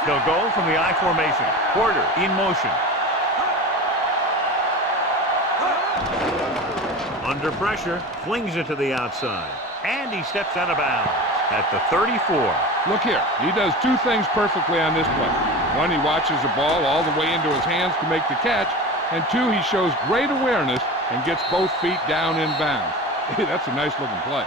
They'll go from the I formation. Porter in motion. Under pressure, flings it to the outside. And he steps out of bounds at the 34. Look here. He does two things perfectly on this play. One, he watches the ball all the way into his hands to make the catch. And two, he shows great awareness and gets both feet down in bounds. That's a nice-looking play.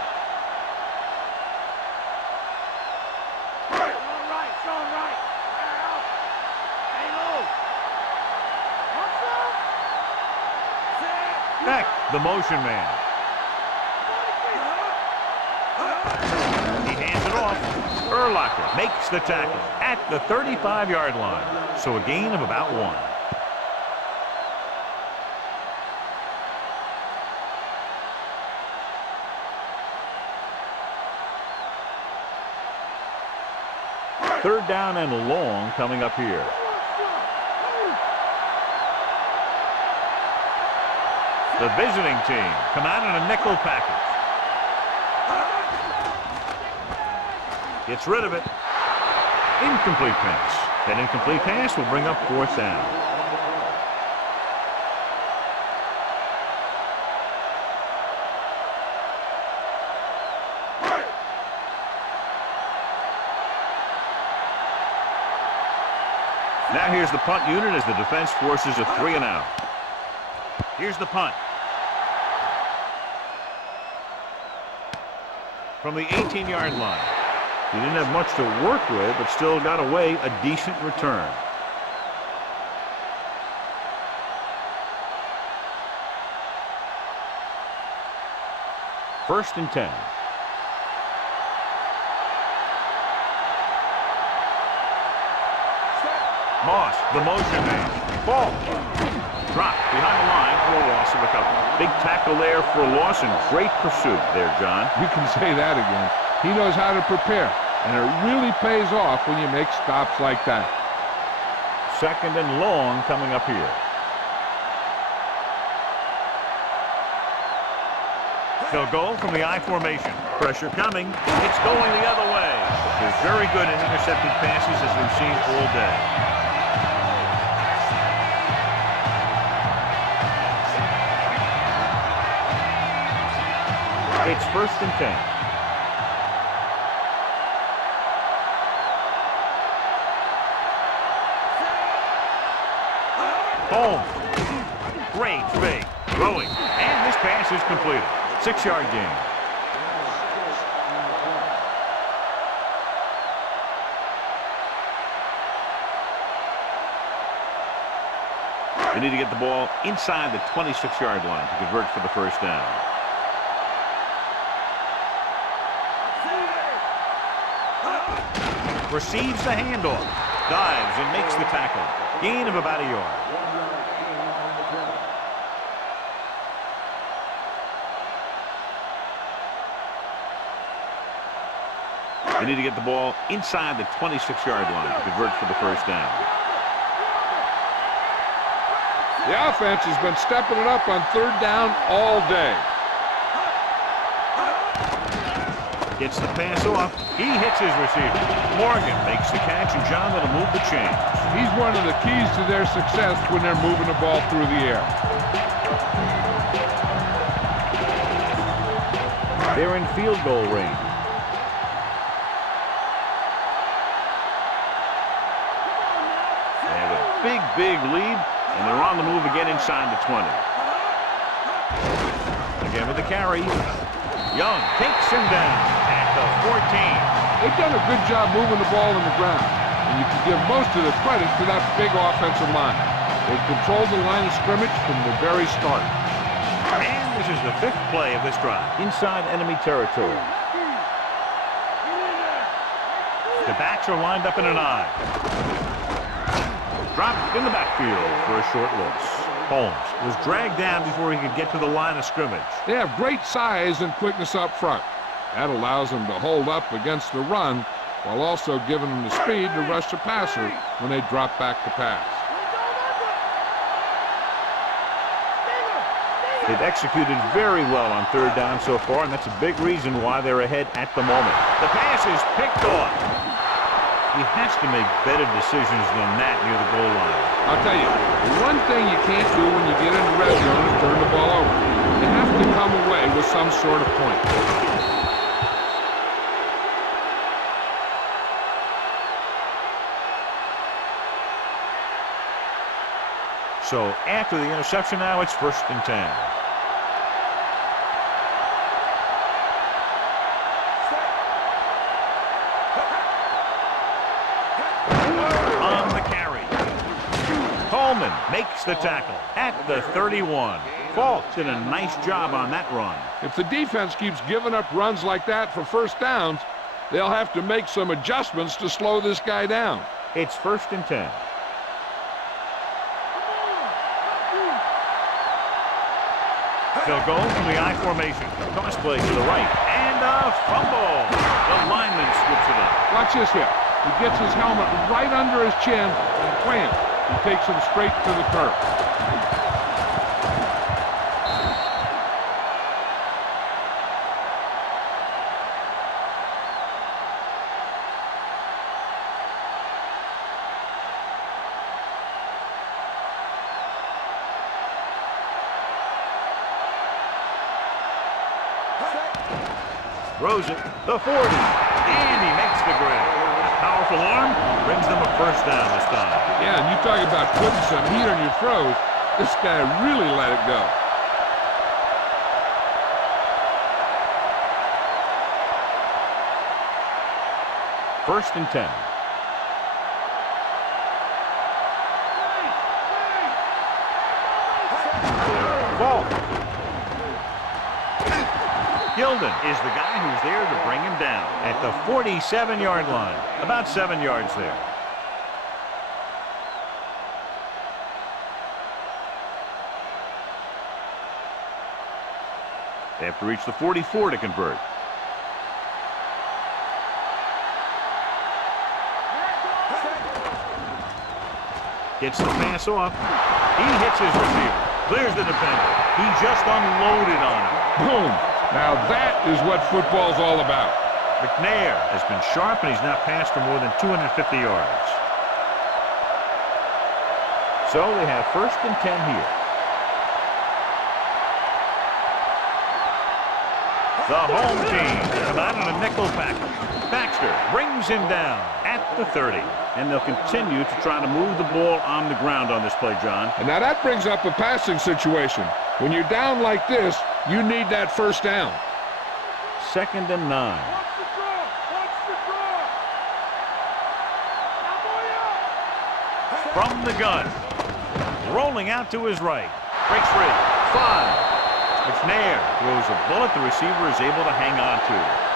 Beck, the motion man. He hands it off. Urlacher makes the tackle at the 35-yard line. So a gain of about 1. Third down and long coming up here. The visiting team come out in a nickel package. Gets rid of it. Incomplete pass. That incomplete pass will bring up fourth down. Now here's the punt unit as the defense forces a 3-and-out. Here's the punt. From the 18-yard line. He didn't have much to work with, but still got away a decent return. First and 10. Moss, the motion man. Ball. Dropped behind the line for a loss of a couple. Big tackle there for Lawson. Great pursuit there, John. You can say that again. He knows how to prepare, and it really pays off when you make stops like that. Second and long coming up here. They'll go from the I formation. Pressure coming. It's going the other way. They're very good at intercepting passes, as we've seen all day. It's first and 10. Holmes. Great fake. Throwing. And this pass is completed. 6-yard gain. They need to get the ball inside the 26-yard line to convert for the first down. Receives the handoff. Dives and makes the tackle. Gain of about a yard. They need to get the ball inside the 26-yard line to convert for the first down. The offense has been stepping it up on third down all day. Gets the pass off. He hits his receiver. Morgan makes the catch, and John, that'll move the chains. He's one of the keys to their success when they're moving the ball through the air. They're in field goal range. They have a big lead, and they're on the move again inside the 20. Again with the carry. Young takes him down at the 14. They've done a good job moving the ball in the ground, and you can give most of the credit to that big offensive line. They've controlled the line of scrimmage from the very start. And this is the 5th play of this drive. Inside enemy territory. The backs are lined up in an I. Dropped in the backfield for a short loss. Holmes was dragged down before he could get to the line of scrimmage. They have great size and quickness up front. That allows them to hold up against the run while also giving them the speed to rush the passer when they drop back to pass. They've executed very well on third down so far, and that's a big reason why they're ahead at the moment. The pass is picked off. He has to make better decisions than that near the goal line. I'll tell you, the one thing you can't do when you get in the red zone is turn the ball over. You have to come away with some sort of point. So after the interception now, it's first and 10. On the carry. Coleman makes the tackle at the 31. Falk did a nice job on that run. If the defense keeps giving up runs like that for first downs, they'll have to make some adjustments to slow this guy down. It's first and 10. They'll go from the I formation. Toss play to the right. And a fumble. The lineman scoops it up. Watch this here. He gets his helmet right under his chin and wham, he takes him straight to the turf. Throws it, the 40, and he makes the grab. Powerful arm brings them a first down this time. Yeah, and you talk about putting some heat on your throws. This guy really let it go. First and 10. Ball. Gilden is the guy who's there to bring him down at the 47-yard line. About 7 yards there. They have to reach the 44 to convert. Gets the pass off. He hits his receiver. Clears the defender. He just unloaded on him. Boom. Now that is what football's all about. McNair has been sharp, and he's now passed for more than 250 yards. So they have first and 10 here. The home team come out on a nickel package. Baxter brings him down at the 30. And they'll continue to try to move the ball on the ground on this play, John. And now that brings up a passing situation. When you're down like this, you need that first down. Second and 9. From the gun. Rolling out to his right. Breaks free. 5. McNair throws a bullet the receiver is able to hang on to.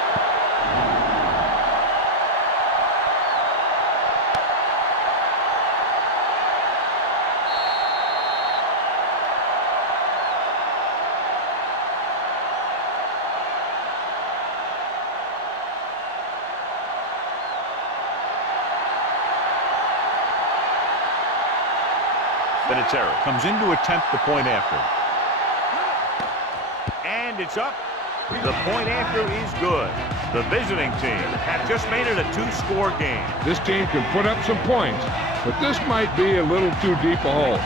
Benitez comes in to attempt the point after. And it's up. The point after is good. The visiting team have just made it a 2-score game. This team can put up some points, but this might be a little too deep a hole.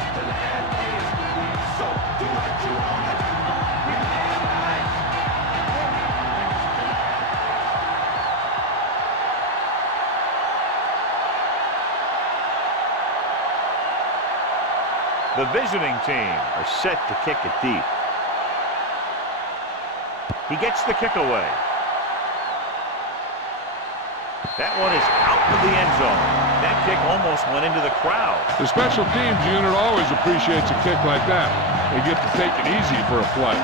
The visiting team are set to kick it deep. He gets the kick away. That one is out of the end zone. That kick almost went into the crowd. The special teams unit always appreciates a kick like that. They get to take it easy for a play.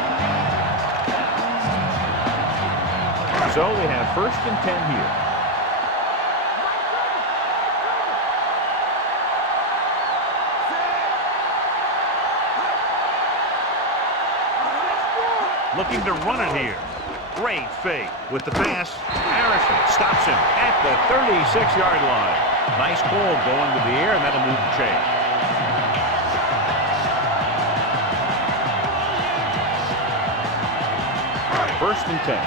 So they have first and 10 here. Looking to run it here. Great fake with the pass. Harrison stops him at the 36-yard line. Nice ball going to the air, and that'll move the chain. First and 10.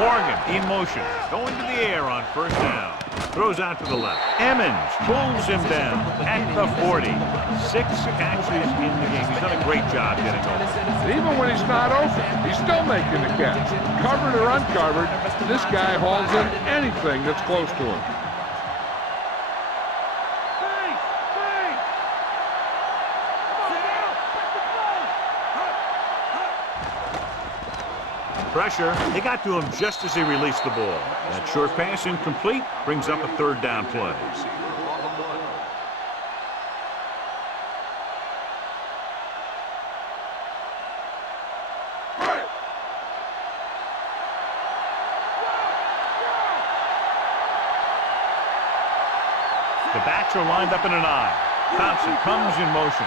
Morgan in motion, going to the air on first down. Throws out to the left. Emmons pulls him down at the 40. 6 catches in the game. He's done a great job getting over. Even when he's not open, he's still making the catch. Covered or uncovered, this guy hauls in anything that's close to him. Pressure. They got to him just as he released the ball. That short pass incomplete brings up a third down play. The backs are lined up in an I. Thompson comes in motion.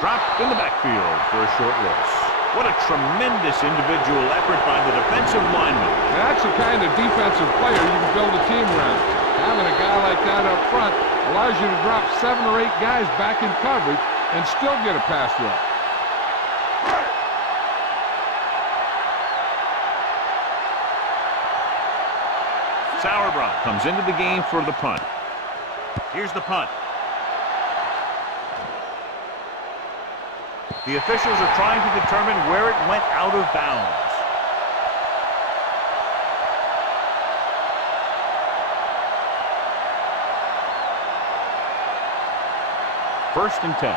Dropped in the backfield for a short loss. What a tremendous individual effort by the defensive lineman. That's the kind of defensive player you can build a team around. Having a guy like that up front allows you to drop 7 or 8 guys back in coverage and still get a pass rush. Sauerbrunn comes into the game for the punt. Here's the punt. The officials are trying to determine where it went out of bounds. First and 10.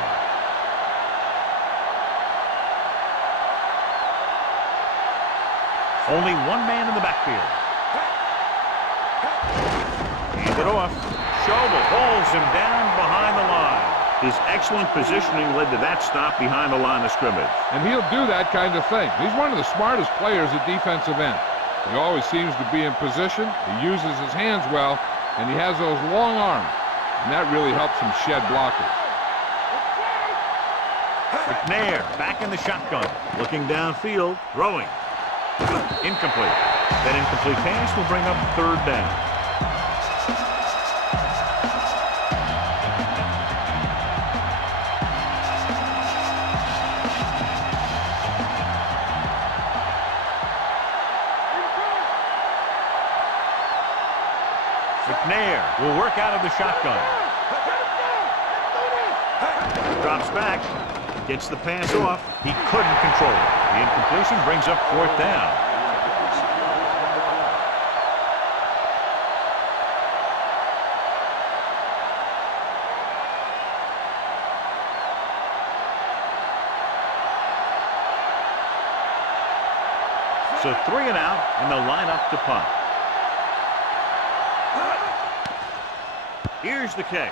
Only one man in the backfield. Hand it off. Schobel holds him down behind the line. His excellent positioning led to that stop behind the line of scrimmage. And he'll do that kind of thing. He's one of the smartest players at defensive end. He always seems to be in position. He uses his hands well, and he has those long arms. And that really helps him shed blockers. McNair back in the shotgun. Looking downfield. Throwing. Incomplete. That incomplete pass will bring up third down. McNair will work out of the shotgun. Drops back. Gets the pass off. He couldn't control it. The incompletion brings up fourth down. So 3 and out, and they'll line up to punt. Here's the kick.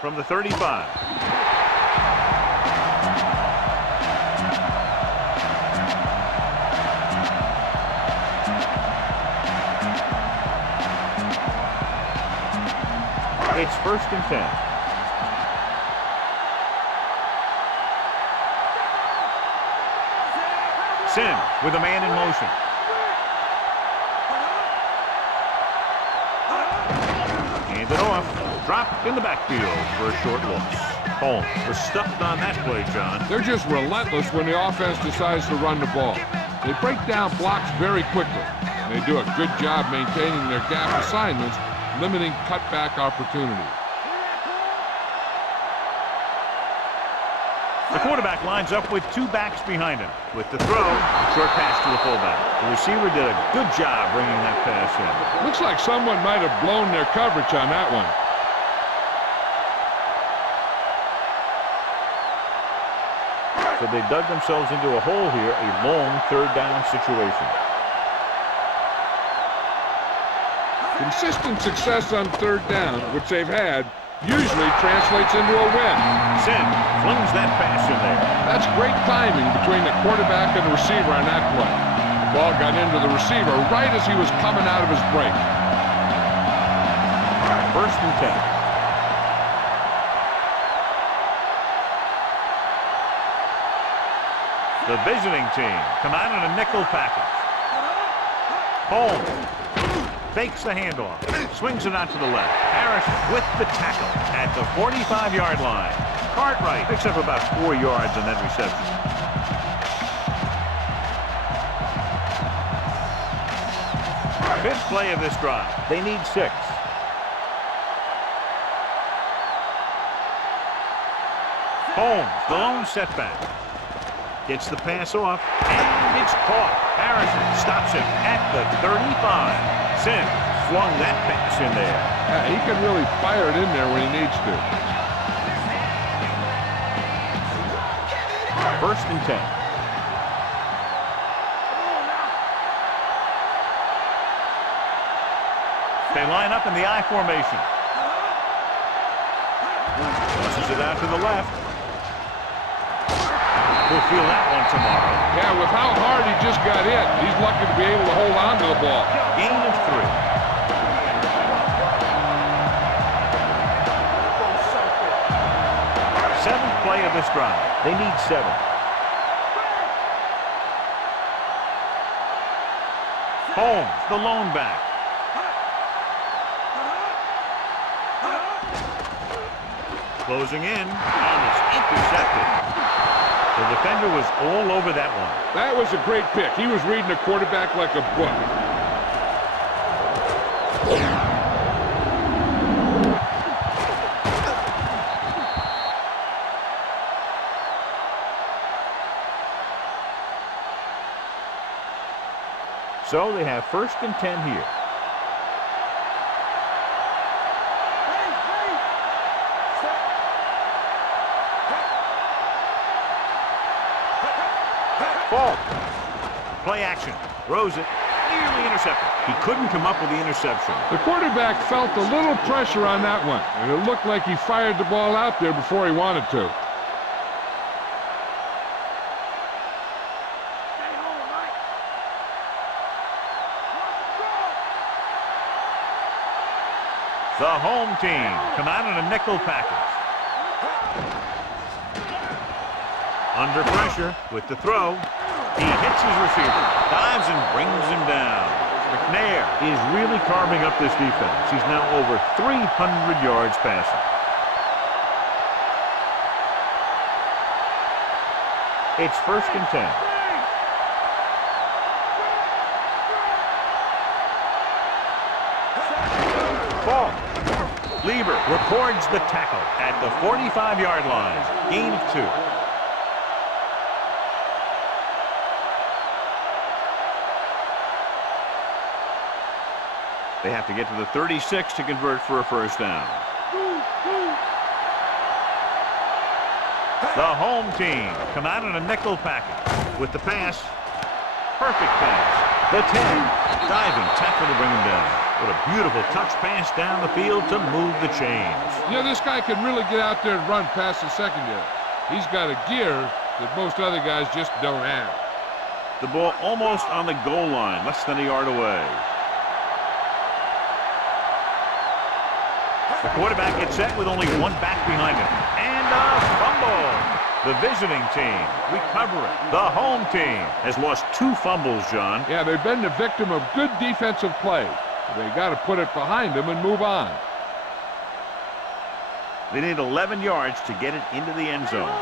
From the 35. It's first and 10. Sims with a man in motion. Hand it off. Dropped in the backfield for a short loss. Holmes was stuffed on that play, John. They're just relentless when the offense decides to run the ball. They break down blocks very quickly. They do a good job maintaining their gap assignments, limiting cutback opportunities. The quarterback lines up with 2 backs behind him. With the throw, short pass to the fullback. The receiver did a good job bringing that pass in. Looks like someone might have blown their coverage on that one. So they dug themselves into a hole here, a long third down situation. Consistent success on third down, which they've had, usually translates into a win. Sims flings that pass in there. That's great timing between the quarterback and the receiver on that play. The ball got into the receiver right as he was coming out of his break. First and 10. The visiting team come out in a nickel package. Holmes fakes the handoff, swings it out to the left. Harris with the tackle at the 45-yard line. Cartwright picks up about 4 yards on that reception. Fifth play of this drive. They need 6. Holmes, the lone setback. Gets the pass off, and it's caught. Harrison stops him at the 35. Sims flung that pass in there. Yeah, he can really fire it in there when he needs to. First and 10. They line up in the I formation. Tosses it out to the left. We'll feel that one tomorrow. Yeah, with how hard he just got hit, he's lucky to be able to hold on to the ball. Gain of 3. Seventh play of this drive. They need 7. Holmes, the lone back. Closing in, and it's intercepted. The defender was all over that one. That was a great pick. He was reading the quarterback like a book. So they have 1st and 10 here. Ball. Play action. Throws it. Nearly intercepted. He couldn't come up with the interception. The quarterback felt a little pressure on that one, and it looked like he fired the ball out there before he wanted to. The home team come out in a nickel package. Under pressure with the throw. He hits his receiver, dives and brings him down. McNair is really carving up this defense. He's now over 300 yards passing. It's 1st and 10. Ball. Lieber records the tackle at the 45-yard line. Gain of 2. They have to get to the 36 to convert for a 1st down. The home team come out in a nickel package with the pass. Perfect pass. The 10. Diving tackle to bring him down. What a beautiful touch pass down the field to move the chains. Yeah, this guy can really get out there and run past the secondary. He's got a gear that most other guys just don't have. The ball almost on the goal line, less than a yard away. The quarterback gets set with only one back behind him. And a fumble. The visiting team recover it. The home team has lost 2 fumbles, John. Yeah, they've been the victim of good defensive play. They got to put it behind them and move on. They need 11 yards to get it into the end zone.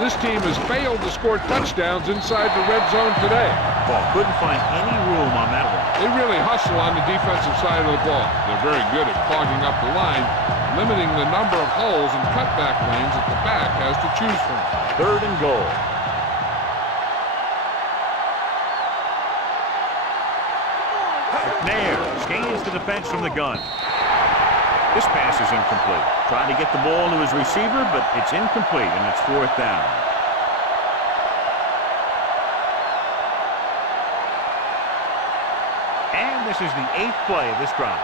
This team has failed to score touchdowns inside the red zone today. Ball couldn't find any room on that one. They really hustle on the defensive side of the ball. They're very good at clogging up the line, limiting the number of holes and cutback lanes that the back has to choose from. 3rd and goal. McNair scans the defense from the gun. This pass is incomplete. Trying to get the ball to his receiver, but it's incomplete, and it's 4th down. And this is the 8th play of this drive.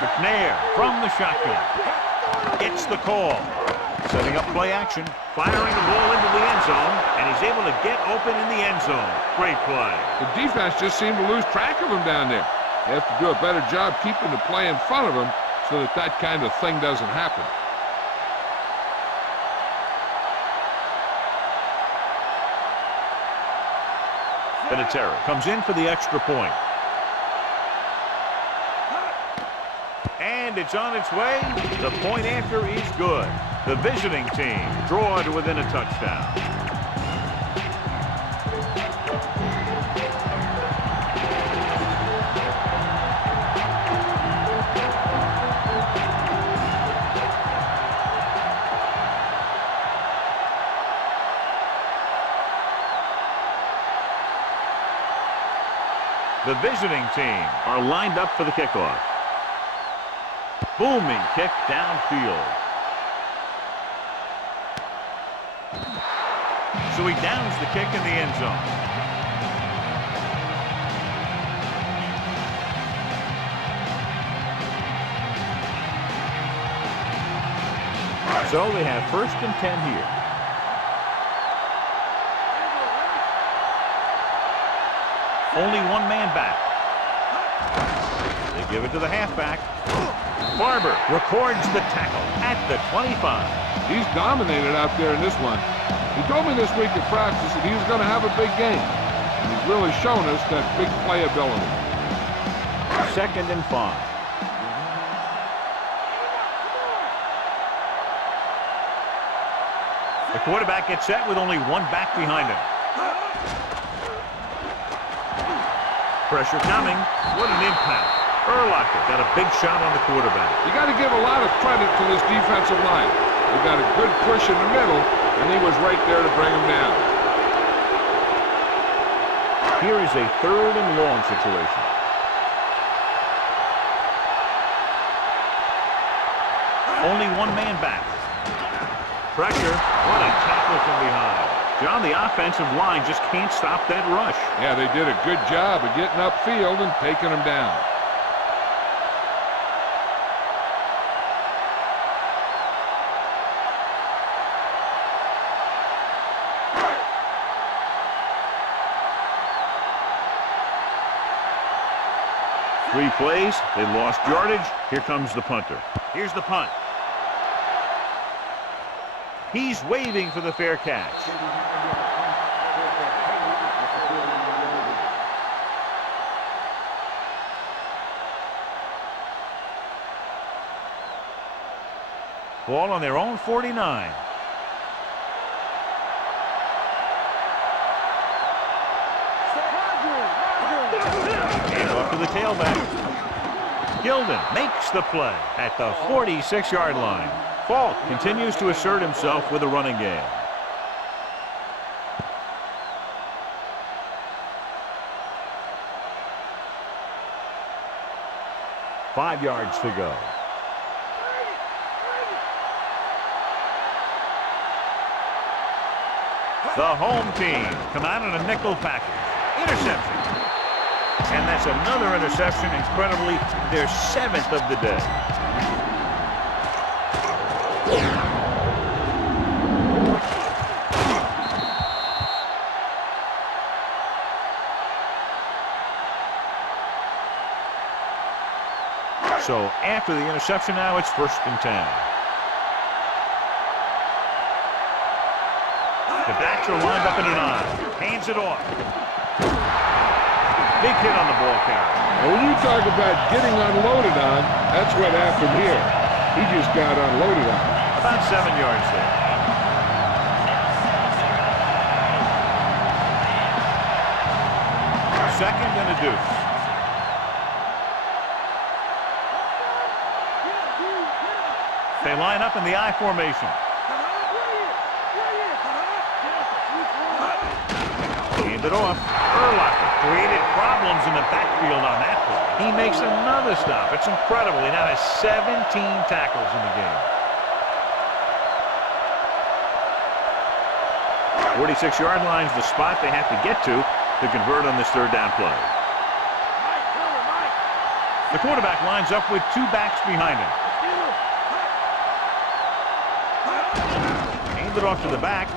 McNair from the shotgun. It's the call. Setting up play action, firing the ball into the end zone, and he's able to get open in the end zone. Great play. The defense just seemed to lose track of him down there. They have to do a better job keeping the play in front of him so that that kind of thing doesn't happen. Vinatieri comes in for the extra point. And it's on its way. The point after is good. The visiting team draw to within a touchdown. The visiting team are lined up for the kickoff. Booming kick downfield. So he downs the kick in the end zone. So they have 1st and 10 here. Only one man back. They give it to the halfback. Barber records the tackle at the 25. He's dominated out there in this one. He told me this week at practice that he was going to have a big game. And he's really shown us that big playability. 2nd and 5. The quarterback gets set with only one back behind him. Pressure coming. What an impact. Urlacher got a big shot on the quarterback. You got to give a lot of credit to this defensive line. They got a good push in the middle, and he was right there to bring him down. Here is a 3rd and long situation. Only one man back. Pressure. What a tackle from behind. John, the offensive line just can't stop that rush. Yeah, they did a good job of getting upfield and taking him down. Three plays, they lost yardage. Here comes the punter. Here's the punt. He's waving for the fair catch. Ball on their own 49. And off to the tailback. Gilden makes the play at the 46-yard line. Falk continues to assert himself with a running game. Five yards to go. The home team come out in a nickel package. Interception. And that's another interception, incredibly, their 7th of the day. So after the interception now, it's 1st and 10. The backs are lined up in an I. Hands it off. Big hit on the ball carrier. Now, when you talk about getting unloaded on, that's what happened here. He just got unloaded on. About 7 yards there. Second and a deuce. They line up in the I formation. Hand it off. Urlacher created problems in the backfield on that play. He makes another stop. It's incredible. He now has 17 tackles in the game. 46-yard line is the spot they have to get to convert on this 3rd down play. The quarterback lines up with 2 backs behind him. Hand it off to the back.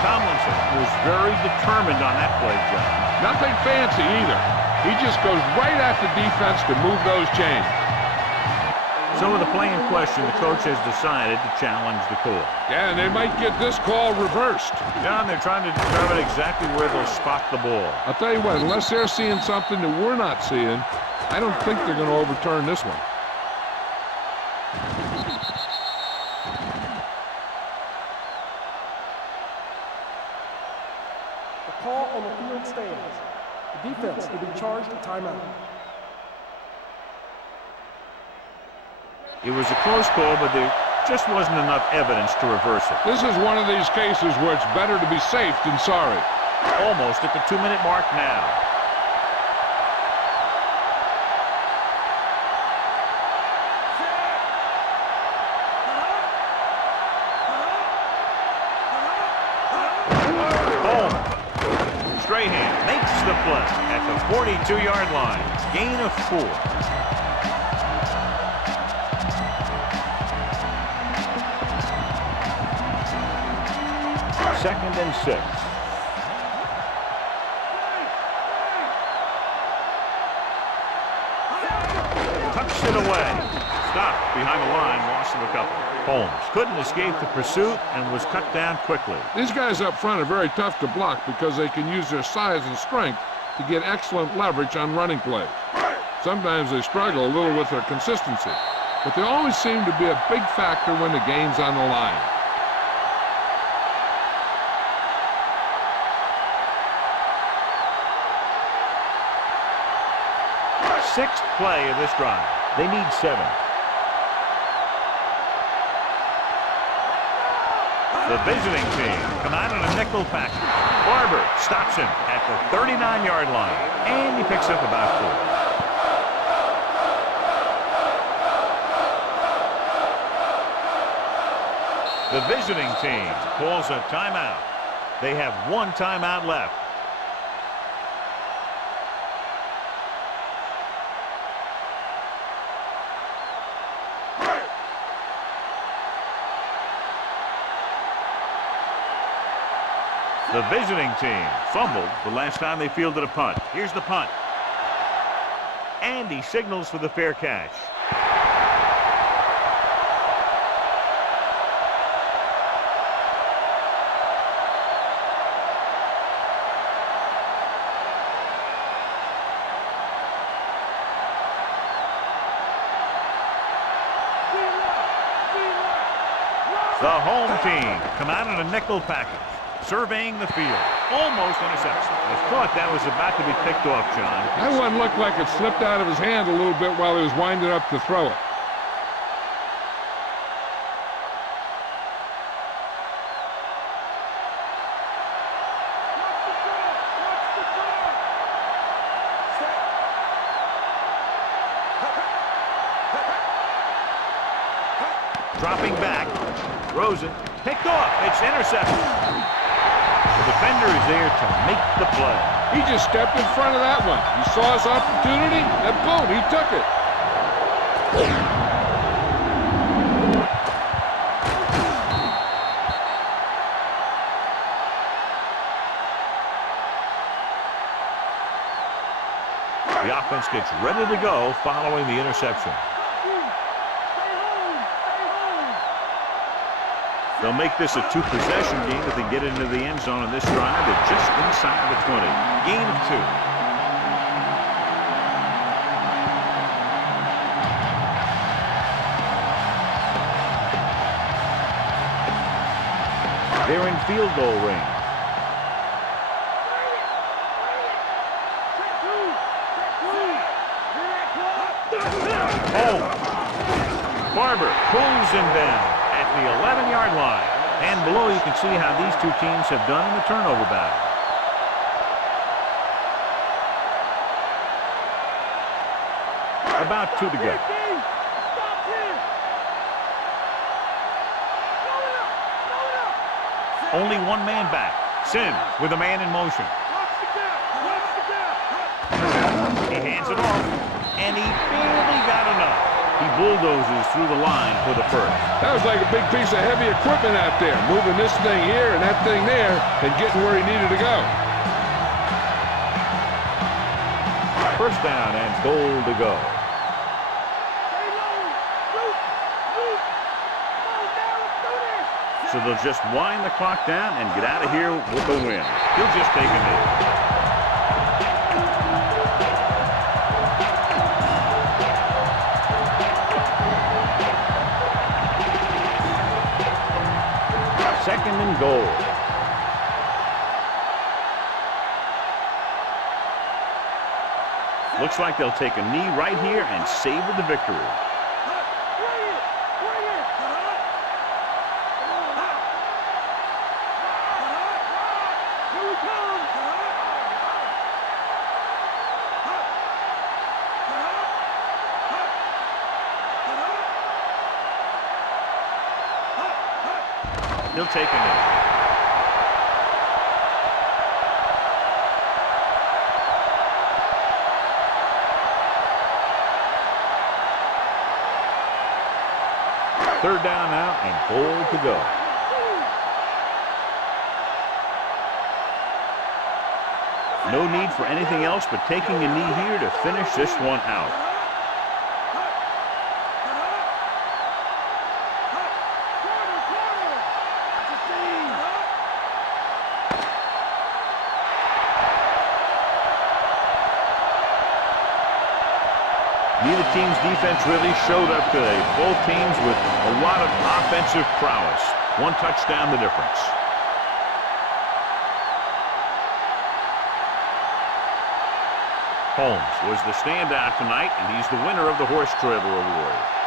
Tomlinson was very determined on that play, John. Nothing fancy either. He just goes right at the defense to move those chains. So with the play in question, the coach has decided to challenge the call. Yeah, and they might get this call reversed. John, they're trying to determine exactly where they'll spot the ball. I'll tell you what, unless they're seeing something that we're not seeing, I don't think they're going to overturn this one. The call on the field stands. The defense will be charged a timeout. It was a close call, but there just wasn't enough evidence to reverse it. This is one of these cases where it's better to be safe than sorry. Almost at the 2-minute mark now. Strahan makes the play at the 42-yard line. Gain of 4. Second and 6. Tucks it away. Stopped behind the line, loss of a couple. Holmes couldn't escape the pursuit and was cut down quickly. These guys up front are very tough to block because they can use their size and strength to get excellent leverage on running plays. Sometimes they struggle a little with their consistency, but they always seem to be a big factor when the game's on the line. sixth play of this drive. They need 7. The visiting team come out in a nickel package. Barber stops him at the 39-yard line, and he picks up about 4. The visiting team calls a timeout. They have 1 timeout left. The visiting team fumbled the last time they fielded a punt. Here's the punt. And he signals for the fair catch. The home team come out in a nickel package. Surveying the field. Almost interception. I thought that was about to be picked off, John. That one looked like it slipped out of his hand a little bit while he was winding up to throw it. Dropping back. Rosen picked off. It's intercepted. The defender is there to make the play. He just stepped in front of that one. He saw his opportunity, and boom, he took it. The offense gets ready to go following the interception. They'll make this a 2-possession game if they get into the end zone in this drive. They're just inside the 20. Gain of 2. They're in field goal range. Oh! Barber pulls him down at the 11-yard line. And below you can see how these two teams have done in the turnover battle. About 2 to go. Only 1 man back. Sims with a man in motion. He hands it off, and he barely got enough. He bulldozes through the line for the first. That was like a big piece of heavy equipment out there, moving this thing here and that thing there and getting where he needed to go. First down and goal to go. So they'll just wind the clock down and get out of here with a win. He'll just take a knee. Second and goal. Looks like they'll take a knee right here and savor the victory. He'll take a knee. Third down now and goal to go. No need for anything else but taking a knee here to finish this one out. Neither team's defense really showed up today. Both teams with a lot of offensive prowess. One touchdown the difference. Holmes was the standout tonight, and he's the winner of the Horse Trader Award.